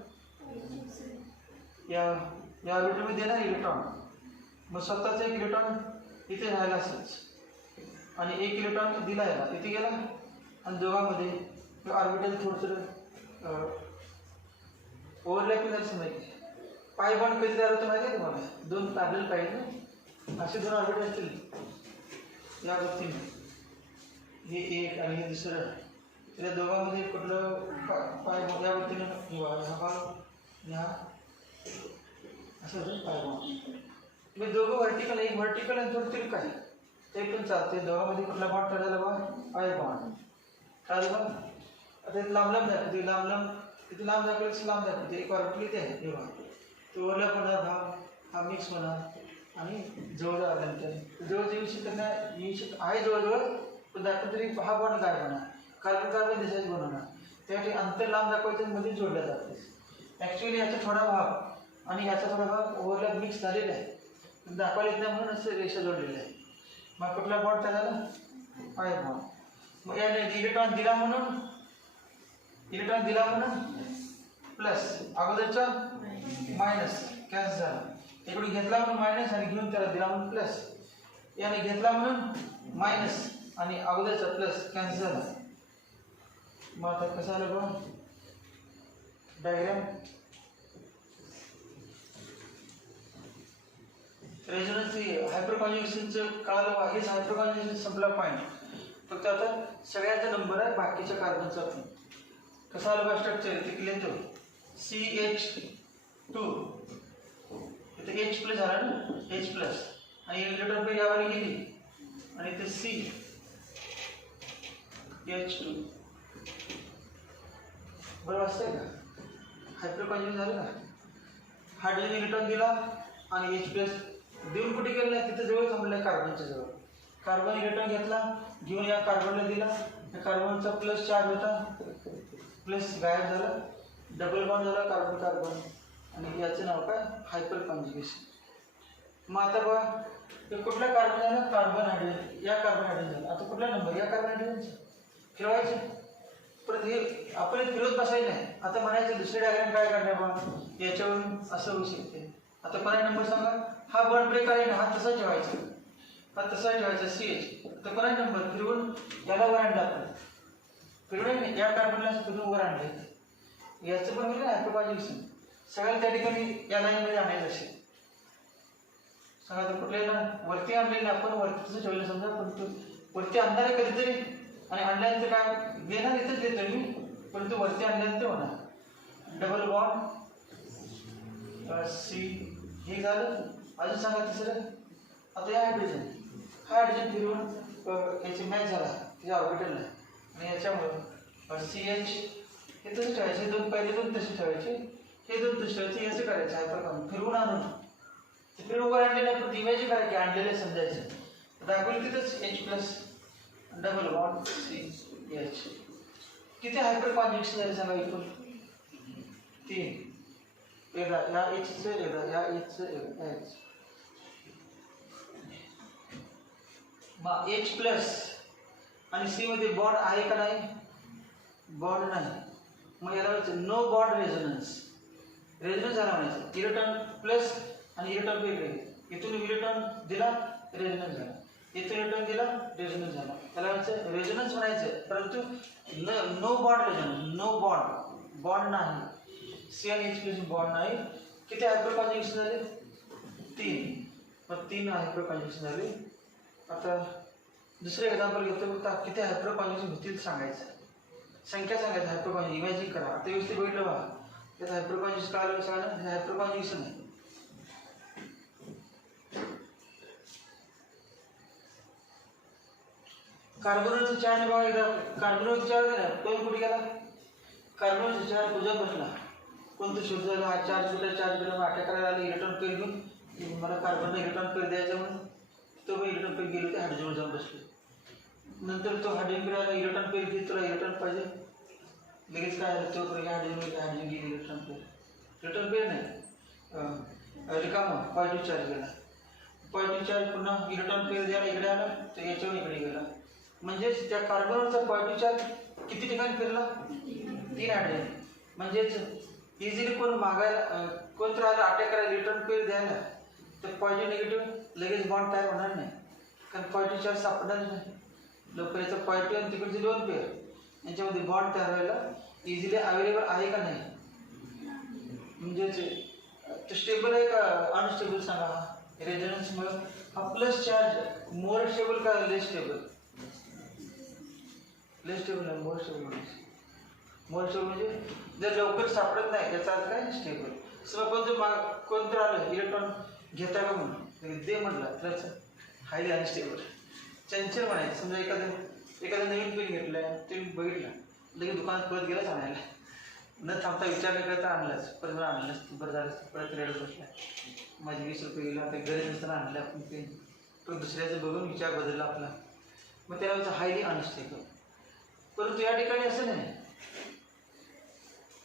या ऑर्बिटलमध्ये देणार इलेक्ट्रॉन, मग स्वतःचा एक इलेक्ट्रॉन इथे राहिला असंच आणि एक इलेक्ट्रॉन दिला याला इथे गेला आणि दोघांमध्ये ऑर्बिटल थोडंसं ओव्हरलॅपिंग झालं माहिती. पाय बॉन्ड कधी झालं तर माहिती आहे तुम्हाला, दोन पॅरलल पाहिजे ना, असे दोन ऑर्बिटल असतील या गोष्टीने, हे एक आणि हे दुसरं, त्या दोघांमध्ये कुठलं पाय या गोष्टीने हा भाग हा असं होतं पाय बॉन्ड, मग दोघं व्हर्टिकल, एक व्हर्टिकल आणि थोडं तिरकं आहे, ते पण चालते. दोघांमध्ये कुठला बॉन्ड ठरलेला बा, पाय बॉन्ड काय बा, आता इथे लांब दाखवते, इथे लांब दाखवलं लांब दाखवते, एक ऑर्बिटल इथे आहे तेव्हा तो ओरला पडणार भाग हा मिक्स म्हणा आणि जवळ आल्यानंतर जवळ येऊ शकत नाही, येऊ शकत आहे जवळजवळ, पण दाखवत तरी हा बॉन्ड काय म्हणा, कार्बन कार्बन दिसायच बनवणार, त्यासाठी अंतर लांब दाखवायचं मध्ये जोडल्या जाते. ॲक्च्युली याचा थोडा भाग आणि याचा थोडा भाग ओव्हरलॅप मिक्स झालेला आहे, दाखवायला येत नाही म्हणून असं रेषा जोडलेलं आहे. मग कुठला बॉन्ड तयार झाला? Pi bond. मग याने इलेक्ट्रॉन दिला म्हणून प्लस, अगोदरचा मायनस कॅन्सल झाला, इकडून घेतला म्हणून मायनस आणि घेऊन त्याला दिला म्हणून प्लस, याने घेतला म्हणून मायनस आणि अगोदरचा प्लस कॅन्सल झाला. मग आता कसं आलं बघा डायग्राम. रेझोनन्सची हायपरकॉन्ज्युगेशनचं कळालं बा, हेच हायपरकॉन्ज्युगेशन संपला पॉईंट. फक्त आता सगळ्यांचा नंबर आहे, बाकीच्या कार्बनचा पण. कसं आलं बा स्ट्रक्चर, इथे लिहितो CH2, इथे H प्लस झाला ना, H प्लस आणि इलेक्ट्रॉन पेअर यावर गेली आणि इथे CH2. बरोबर असतंय का? हायपरकॉन्ज्युगेशन झालं का? हायड्रोजन इलेक्ट्रॉन दिला आणि H प्लस देऊन कुठे गेलं नाही, तिथे जवळ थांबलं कार्बनच्या जवळ. कार्बन इलेक्ट्रॉन घेतला, घेऊन या कार्बनला दिला, या कार्बनचा प्लस चार्ज होता, प्लस गायब झाला, डबल बॉन्ड झाला कार्बन कार्बन, आणि याचं नाव काय? हायपरकॉन्ज्युगेशन. मग आता बघा हे कुठला कार्बन झाला? कार्बन हायड्रोजन, या कार्बन हायड्रोजन झाला. आता कुठला नंबर? या कार्बन हायड्रोजनचा फिरवायचं. परत हे आपण फिरवत बसायचं नाही. आता म्हणायचं दुसरे डायग्राम काय करणार बा, याच्यावरून असं होऊ शकते. आता कोणा नंबर सांगा, हा बॉन्ड ब्रेक आहे ना, हा तसा ठेवायचा, हा तसा ठेवायचा CH. आता कोणा नंबर फिरवून याला वर आणला, आपण फिरवून या कार्बनला फिरवून वर आणलं, याचं पण म्हणजे हायपरकॉन्ज्युगेशन. सगळ्यात त्या ठिकाणी या लाईनमध्ये आणायचं असेल सांगा, तर कुठल्याला वरती आणलेलं आपण वरती तसं ठेवलं समजा, परंतु वरती आणणार आहे कधीतरी, आणि आणल्यानंतर काय देणार इथंच देतो मी, परंतु वरती आणल्यानंतर होणार डबल बॉन्ड C. हे झालं. अजून सांगा तिसरं. आता या हायड्रोजन, हा हायड्रोजन फिरवून याची मॅच झाला तिच्या ऑर्बिटलला, आणि याच्यामुळं CH हे तसं ठेवायचे, हे दोन पहिले दोन तसे ठेवायचे, हे दोन तसे ठेवायचे, याचं करायचं हायपरकॉन्ज्युगेशन. फिरवून आणून फिरवून वर आणलेलं आपण इमेज करायची, आणलेलं समजायचं, दाखवलं तिथंच H plus double bond CH. किती हायपरकॉन्ज्युगेशन झाले सांगा? इक्वल 3. एकदा या Hचं, एकदा या Hचं, एकदा या H. मग H प्लस आणि C मध्ये बॉन्ड आहे का नाही? बॉन्ड नाही. मग याला म्हणायचं नो बॉन्ड रेझोनन्स. रेझोनन्स झाला म्हणायचं. इलेक्ट्रॉन प्लस आणि इलेक्ट्रॉन वेगळे, इथून इलेक्ट्रॉन दिला रेझोनन्स झाला, इथून इलेक्ट्रॉन दिला रेझोनन्स झाला. त्याला म्हणायचं रेझोनन्स म्हणायचं, परंतु no bond resonance, no bond, bond नाही. C आणि H प्लस बॉन्ड नाही. किती हायपरकॉन्ज्युगेशन झाले? 3. मग 3 हायपरकॉन्ज्युगेशन झाले. आता दुसरं एक्झाम्पल घेतो, फक्त किती हायपरकॉन्ज्युगेशन होतील सांगायचं, संख्या सांगायचं. हायपरकॉन्ज्युगेशन इमॅजिन करा. आता व्यवस्थित बघितलं बघा, त्यात हायपरकॉन्ज्युगेशन काय सांगा ना, हे हायपरकॉन्ज्युगेशन आहे. कार्बनचा चार्ज बघा, एकदा कार्बनचा चार्ज आहे ना, तो कुठे गेला? कार्बनचा चार्ज तुझ्या बसला, कोणतं शोध झालं, हा चार्ज कुठे चार्ज केला, अटॅक करायला आले, इलेक्ट्रॉन पेअर घेऊन मला कार्बनला इलेक्ट्रॉन पेअर द्यायचा म्हणून तो मग इलेक्ट्रॉन पेअर गेलो, ते हायड्रोजनवर जाऊन बसले. नंतर तो हायड्रोजन पेअर आला, इलेक्ट्रॉन पेअर घेत, तुला इलेक्ट्रॉन पाहिजे, लगेच काय आलं, तो हायड्रोजन गेली, इलेक्ट्रॉन पेअर नाही, रिकामा पॉझिटिव्ह चार्ज गेला. पॉझिटिव्ह चार्ज पुन्हा इलेक्ट्रॉन पेअर द्यायला इकडे आला, तर याच्यावर इकडे गेला. म्हणजेच त्या कार्बनवरचा पॉझिटिव्ह चार्ज किती ठिकाणी फिरला? 3 हायड्रोजन. म्हणजेच इझिली कोण मागायला, कोणतं आलं अटॅक करायला, इलेक्ट्रॉन पेअर द्यायला, तर पॉझिटिव्ह निगेटिव्ह लगेच बॉन्ड तयार होणार नाही, कारण पॉझिटिव्ह चार्ज सापडणार नाही. लोक याचं पॉझिटिव्ह आणि तिकडचे 2 पेअर यांच्यामध्ये बॉन्ड तयार व्हायला इझिली अवेलेबल आहे का नाही, म्हणजेच तो स्टेबल आहे का अनस्टेबल सांगा. रेझोनन्समुळे हा प्लस चार्ज मोर स्टेबल का लेस स्टेबल? लेस स्टेबल आहे, मोर स्टेबल म्हणजे मोर स्टेबल म्हणजे जर लवकर सापडत नाही याचा अर्थ काय? स्टेबल. समजा कोणतं आलं इलेक्ट्रॉन घेता का म्हणून दे म्हटलं तर हायली अनस्टेबल, चंचल म्हणायचं. समजा एखादं नवीन पेन घेतलं, ते बघितलं, लगेच दुकानात परत गेला आणायला, न थांबता विचार न करता आणलाच, परत आणलंच बरं झालं, परत रेड बसला. माझे 20 रुपये गेले, आता गरज नसताना आणलं आपण ते. तो दुसऱ्याचं बघून विचार बदलला आपला. मग त्याला हायली अनस्टेबल. परंतु या ठिकाणी असं नाही.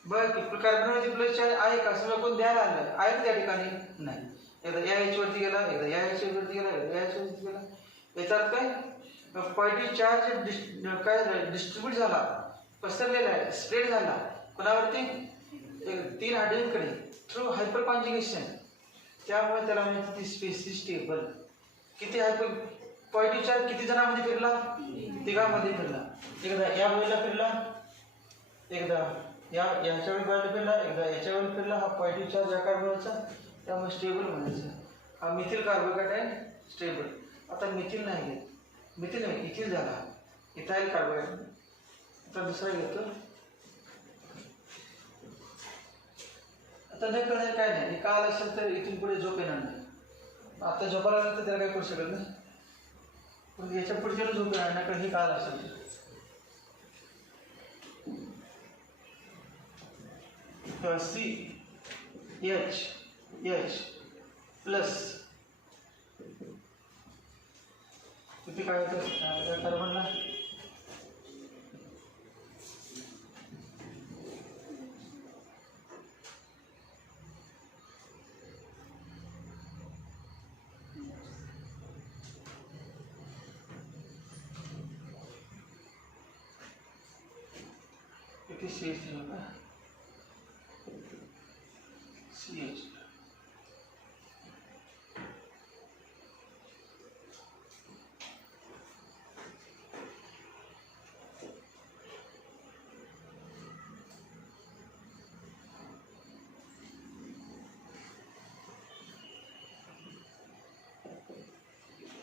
बघ कार्बनवरती प्लस चार्ज आहे का, समजा कोण द्यायला आलं आहे त्या ठिकाणी नाही. एकदा या एच वरती गेला, एकदा या एच वरती गेला, एकदा या एच वरती गेला. याच्यात काय पॉझिटिव्ह चार्ज काय डिस्ट्रीब्यूट झाला, पसरलेला आहे, स्प्रेड झाला कोणावरती, 3 हायड्रोजनकडे थ्रू हायपर कॉन्जुगेशन. त्यामुळे त्याला म्हणजे ती स्पेसिस स्टेबल. किती हायपर पॉझिटिव्ह चार्ज किती जणांमध्ये फिरला, 3 फिरला. एकदा या बाजूला फिरला, एकदा याच्यावर बाजूला फिरला, एकदा याच्यावर फिरला. हा पॉझिटिव्ह चार्ज या कार्बनचा, त्यामुळे स्टेबल म्हणायचं. हा मिथिल कार्बोकॅटायन स्टेबल. आता मिथिल नाही घेत, मिथिल नाही इथिल झाला, इथाइल कार्बोकॅटायन. आता दुसरा घेतो. आता नाही कळणार काय नाही, काल असेल तर इथून पुढे झोप येणार नाही. आता झोपायला लागलं तर त्याला काय करू शकत नाही, पण याच्या पुढच्या झोप येणार नाही, कारण हे काल असेल. CH प्लस किती काय होतं या कार्बनला, किती CH होता, CH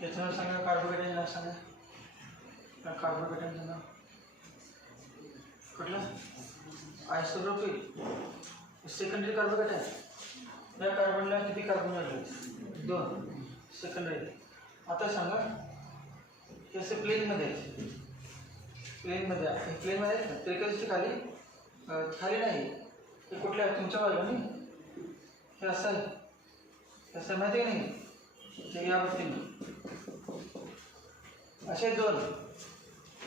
याचं नाव सांगा, कार्बोकॅटायनचं नाव सांगा. कार्बोकॅटायनचं नाव कुठलं, आयसोप्रोपिल सेकंडरी कार्बोकॅटायन. या कार्बनला किती कार्बन आले, 2 सेकंडरी. आता सांगा हे असे प्लेनमध्ये आहेत, प्लेनमध्ये आहे, प्लेनमध्ये आहेत ना, ते कधी खाली खाली नाही, हे कुठल्या तुमच्या बाजूने हे असं आहे, असं माहिती आहे नाही, ते या पद्धतीने असे 2.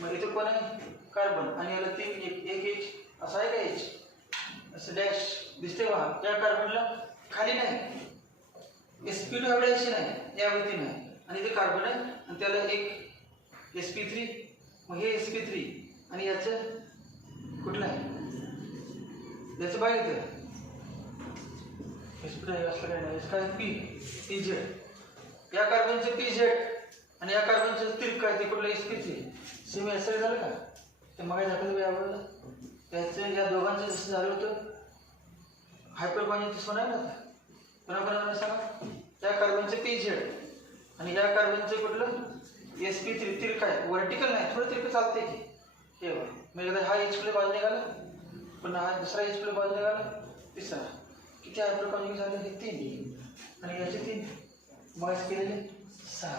मग इथे कोण आहे कार्बन, आणि याला 3 एक एच असं आहे का, एच असं डॅश दिसते पहा. त्या कार्बनला खाली नाही, sp2 हायब्रिडायजेशन आहे या वरती नाही, आणि इथे कार्बन आहे आणि त्याला एक sp3. मग हे sp3 आणि याचं कुठलं आहे, याचं बाहेर येतं sp2 असलं काय नाही, काय pz. या कार्बनचं pz आणि या कार्बनचं तिरक काय ते कुठलं sp3. सेमी असं झालं का, ते मग दाखवलं यावर. त्याचं या दोघांचं जसं झालं होतं हायपर कॉन्जुगेशन होणार ना. पुन्हा सांगा, त्या कार्बनचं pz आणि या कार्बनचं कुठलं sp3 तिरक आहे, वर्टिकल नाही, थोडं तिरकं चालते की हे बघ. मग एकदा हा H प्लस बाजू निघाला, पुन्हा हा दुसरा H प्लस बाजू निघाला, तिसरा. किती हायपर कॉन्जुगेशन झाले, हे 3 आणि याचे 3, मग केलेले 6.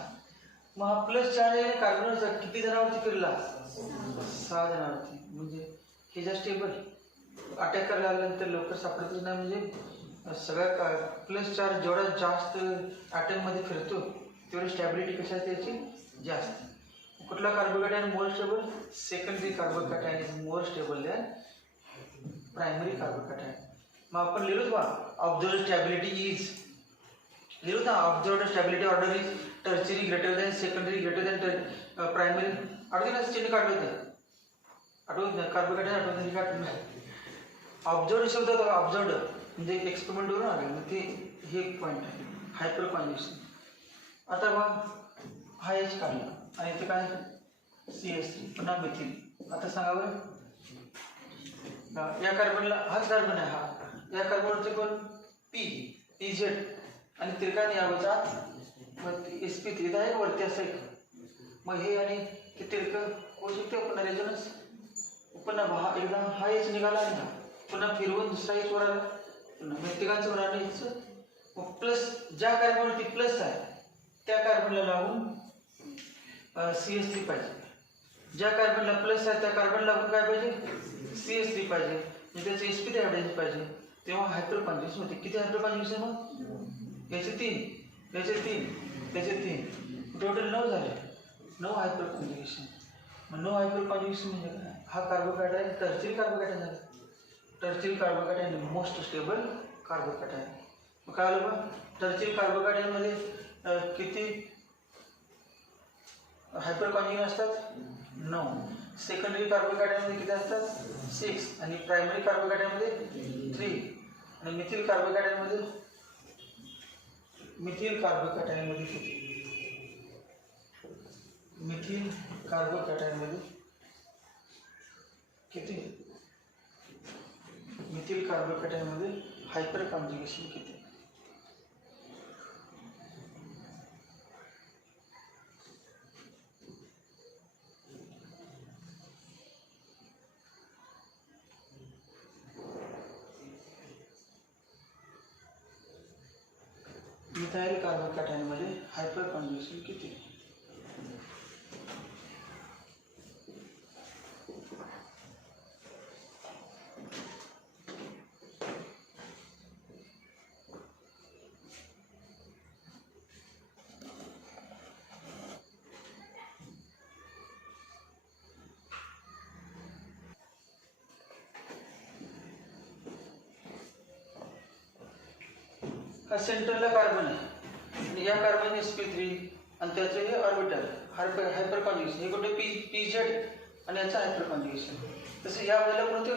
मग हा प्लस चार्ज आहे कार्बनचा किती जणांवरती फिरला, 6 जणांवरती. म्हणजे हे जर स्टेबल अटॅक करायला आल्यानंतर लवकर सापडतच नाही. म्हणजे सगळ्या प्लस चार्ज जेवढा जास्त ॲटममध्ये फिरतो तेवढी स्टॅबिलिटी कशा त्याची जास्त. कुठला carbocation more stable, secondary carbocation is more stable than primary carbocation. मग आपण लिहिलोच बा, ऑब्झर्व्ड स्टॅबिलिटी इज, लिहू ना, observed stability order is tertiary greater than secondary greater than primary. आठवते ना चिन्ह काढलं होतं, आठवत नाही, कार्बोकॅटायन आठवत नाही, काढलं नाही. ऑब्झर्व्ड शब्द होता, ऑब्झर्व्ड म्हणजे एक्सपेरिमेंटवरून आले, मग ते हे पॉईंट आहे हायपर कॉन्जुगेशन. आता मग हा H काढला आणि इथे काय CH3 पुन्हा मिथिल. आता सांगा बरं, या कार्बनला हाच कार्बन आहे, हा या कार्बनवरचे कोण pz आणि तिरका यावरचा sp3 आहे वरती असं आहे. मग हे आणि ते तिरकं होऊ शकते, पुन्हा रेझोनन्स, पुन्हा एकदा हा H निघाला आणि हा पुन्हा फिरवून दुसरा H वर आला, पुन्हा मेथिकांचं वर आलं H. मग प्लस ज्या कार्बनवरती प्लस आहे त्या कार्बनला लावून CH3 पाहिजे, ज्या कार्बनला प्लस आहे त्या कार्बन लागून काय पाहिजे, CH3 पाहिजे. त्याचं sp ॲव्हरेज पाहिजे तेव्हा हायपर कॉन्ज्युगेशन होते. किती हायपर कॉन्ज्युगेशन मग याचे 3 याचे 3 याचे 3 टोटल 9 झाले. 9 हायपर कॉन्ज्युगेशन. मग 9 हायपर कॉन्ज्युगेशन म्हणजे काय? हा कार्बोकॅटायन टर्शियरी कार्बोकॅटायन झाला. Tertiary carbocation most stable carbocation. मग काय आलं बघ टर्शियरी कार्बोकॅटायनमध्ये किती हायपर कॉन्ज्युगेशन असतात? 9. सेकंडरी कार्बोकॅटायनमध्ये किती असतात? 6. आणि प्रायमरी कार्बोकॅटायनमध्ये 3. आणि मिथिल कार्बोकॅटायनमध्ये किती? मिथिल कार्बोकॅटायनमध्ये किती? मिथिल कार्बोकॅटायनमध्ये हायपर कॉन्ज्युगेशन किती? मिथाइल कार्बोकॅटायनमध्ये हायपर कॉन्ज्युगेशन किती? हा सेंटरला कार्बन आहे आणि या कार्बन sp3 आणि त्याचे हे ऑर्बिटल हायपर कॉन्ज्युगेशन हे कुठे pz आणि याचं हायपर कॉन्ज्युगेशन. तसं या वेळेला पण होते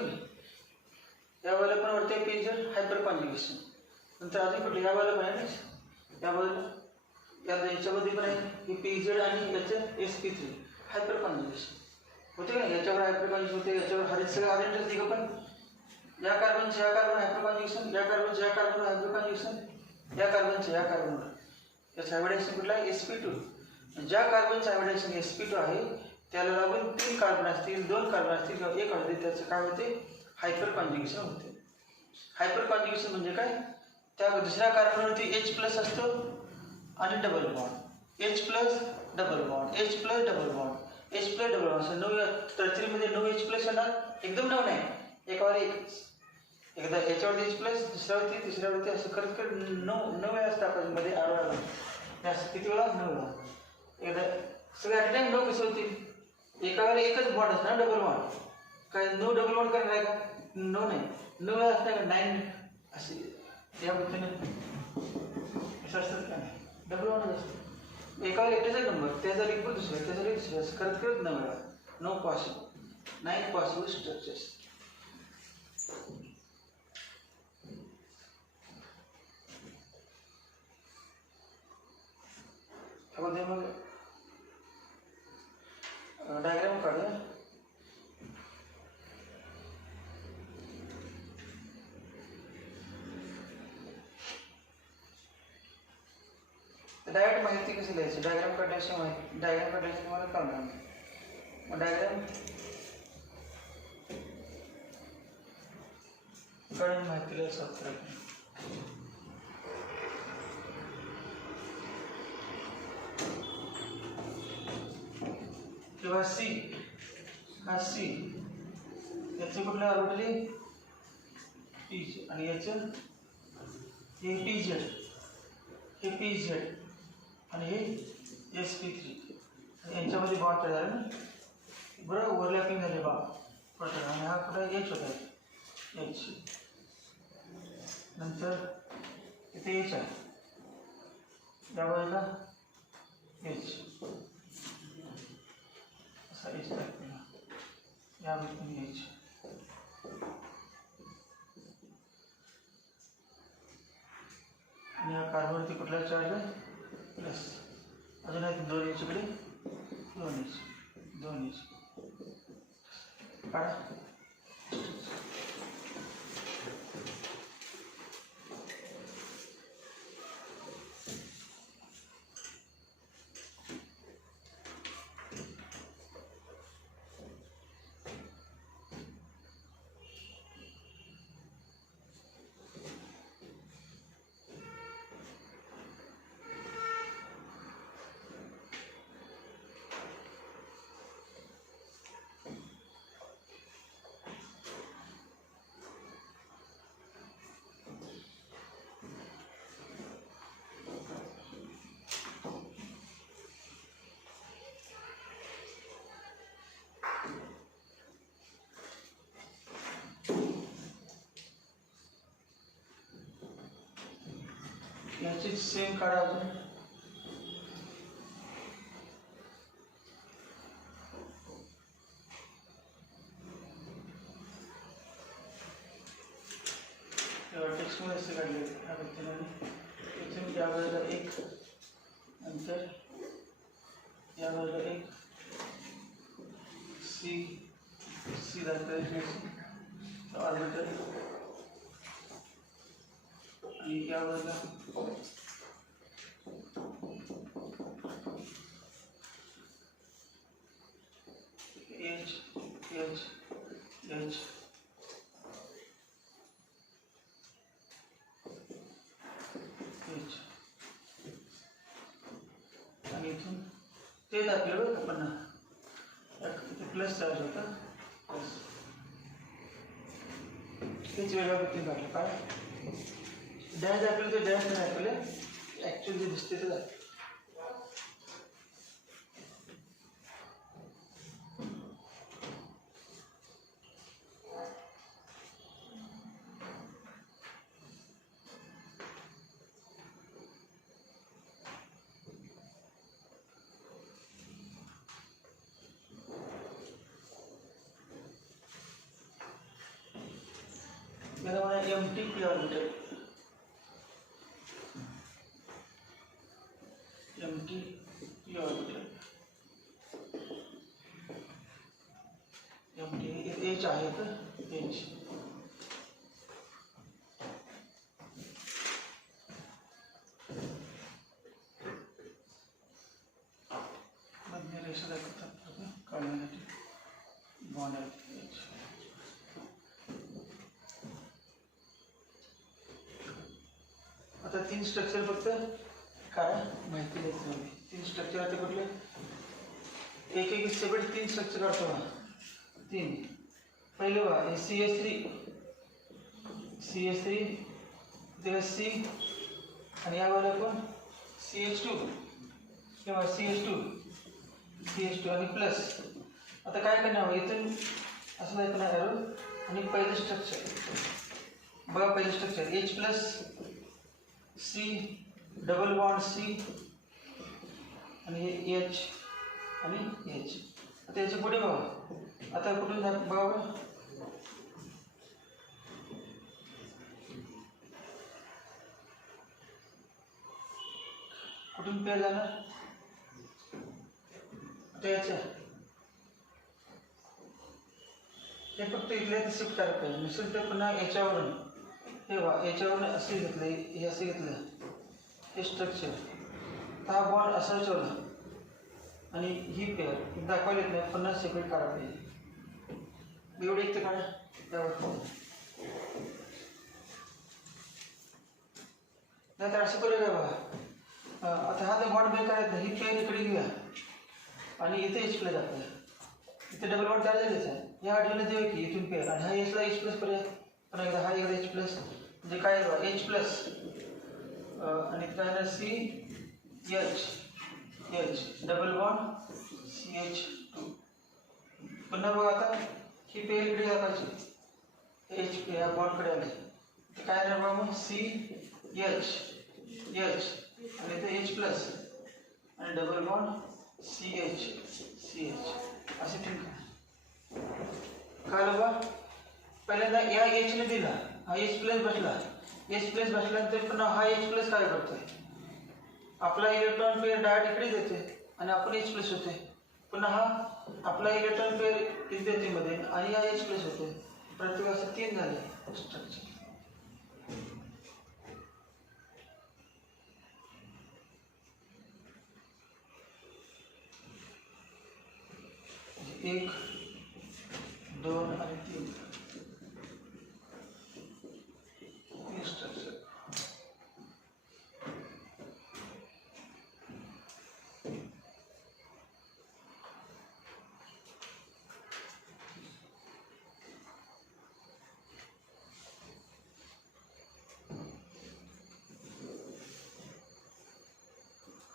या वेळेला पण वरते pz हायपर कॉन्ज्युगेशन. नंतर अजून कुठे या वेळेला पण आहे ना या वेळेला याच्यामध्ये पण आहे हे pz आणि याचं sp3 हायपर कॉन्ज्युगेशन होते का. याच्यावर हायपर कॉन्ज्युगेशन होते याच्यावर हरित सगळं आलेलं असते का. पण या कार्बनचे या कार्बन हायपर कॉन्ज्युगेशन या कार्बनचे या कार्बन हायपर कॉन्ज्युगेशन या कार्बनचे या कार्बनवर याचा हायब्रिडायजेशन कुठला आहे sp2. ज्या कार्बनचं हायब्रिडायजेशन sp2 आहे त्याला लागून 3 कार्बन असतील 2 कार्बन असतील किंवा 1 असतील त्याचं काय होते हायपर कॉन्ज्युगेशन होते. हायपर कॉन्ज्युगेशन म्हणजे काय त्या दुसऱ्या कार्बनवरती H+ असतो आणि double bond H+ double bond H+ double bond H+ double bond असं 9 टर्शरीमध्ये 9 H+ येणार एकदम 9 नाही एकावर एकच. एकदा याच्यावरती H+, दुसऱ्यावरती तिसऱ्यावरती असं करत करत 9 वेळा असतं आपण मध्ये आडवा असं किती वेळा 9 वेळा. एकदा सगळे ॲट टाइम 9 कसे होतील एकावर एकच बॉन्ड असणार डबल बॉन्ड. काय 9 डबल बॉन्ड करणार आहे का 9 नाही 9 वेळा असणार का 9 असे या पद्धतीने असं असतात का नाही डबल बॉन्ड असतं. एकावर एकटाच नंबर त्याचा रिपोर्ट दुसरा त्याचा दुसरा असं करत करत 9 वेळा 9 पॉसिबल स्ट्रक्चर्स. त्यामध्ये मग डायग्राम काढूया. डायरेक्ट माहिती कशी लिहायची डायग्राम काढण्याची माहिती डायग्राम काढण्याची तुम्हाला कळणार नाही. मग डायग्राम काढून माहिती लिहायचं किंवा सी याचे कुठले ऑर्बिटल pz आणि याचं हे pz आणि हे sp3 यांच्यामध्ये बॉन्ड तयार झाला ना बरोबर ओव्हरलॅपिंग झाले बॉन्ड आणि हा कुठे H होता H नंतर इथे H आहे या बाजूला H असा H टाकला या बाजूला H आणि या कार्बनवरती कुठला चार्ज आहे प्लस अजून आहे 2 H इकडे 2 H काढा. सेम काढा अजून. टेक्स्टमध्ये असे काढले ह्या व्यक्तीने. इथून या वेळेला एक, नंतर या वेळेला एक सी दाखवायचे ऑर्बिटल, आणि या वेळेला एच एच एच आणि इथून ते दाखवलं बघा पुन्हा प्लस चार्ज होता. प्लस तेच वेगळ्या पद्धतीने दाखवलं. काय डॅश दाखवलं तर डॅश नाही दाखवलं, ॲक्च्युअली जे दिसते ते दाखवलं. याला म्हणा empty P orbital. Empty P orbital, empty H आहे तर एच. मधली रेषा दाखवतात काढण्यासाठी बॉन्ड आहे एच. आता तीन स्ट्रक्चर फक्त काय माहिती द्यायचं नाही. तीन स्ट्रक्चर आता कुठले एक एक सेपरेट तीन स्ट्रक्चर काढतो ना. तीन पहिले बघा CH3 तेव्हा सी, आणि या वेळेला पण CH2 किंवा CH2 आणि प्लस. आता काय करणार इथून असं जायचं नाही एरो. आणि पहिलं स्ट्रक्चर बघा, पहिलं structure H plus C double bond C, आणि हे एच आणि एच. आता याच्या पुढे बघा, आता कुठून बघा कुठून पेअर जाणार. आता याच्या हे फक्त इथल्या इथे शिफ्ट करायला पाहिजे. नसेल तर पुन्हा याच्यावरून हे बघा, याच्यावरून असे घेतलं, हे असे घेतलं हे स्ट्रक्चर, हा बॉन्ड असा ठेवला आणि ही पेअर दाखवायला येत नाही, पुन्हा सेपरेट काढा पाहिजे. एवढे एक तर काढा त्यावर. नाहीतर असं करू का बघा, आता हा तर बॉन्ड ब्रेक करायचं नाही, ही पेअर इकडे घेऊया आणि इथे एच प्लस दाखवूया. इथे डबल बॉन्ड तयार झालेच आहे. या आठवड्याला देऊ की इथून पेअर, आणि हा एचला एच प्लस करूया. पण एकदा हा एकदा एच प्लस, म्हणजे काय एच प्लस आणि काय ना एच डबल बॉन्ड CH2. पुन्हा बघा आता ही पेअर इकडे दाखवायची, एच या बॉन्डकडे आले तर काय ना बघा मग CH आणि इथे एच प्लस आणि डबल बॉन्ड CH असे ठीक आहे. काय बघा पहिल्यांदा या एचने दिला, हा एच प्लस बसला, एच प्लस बसल्यानंतर पुन्हा हा एच प्लस काय करतोय, आपला इलेक्ट्रॉन पेअर डायरेक्ट इकडे देते आणि आपण एच प्लस होते. पुन्हा हा आपला इलेक्ट्रॉन पेअर इथे देते मध्ये आणि हा एच प्लस होते. प्रत्येक असं तीन झाले स्ट्रक्चर. एक, दोन आणि तीन structure.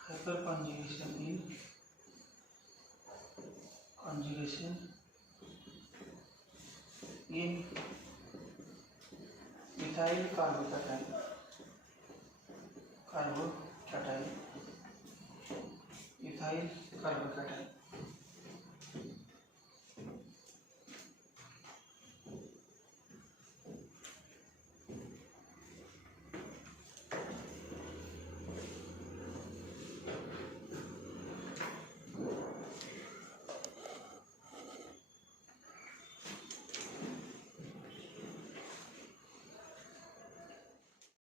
Hyper conjugation in methyl carbocatone. Carbocation, ethyl carbocation.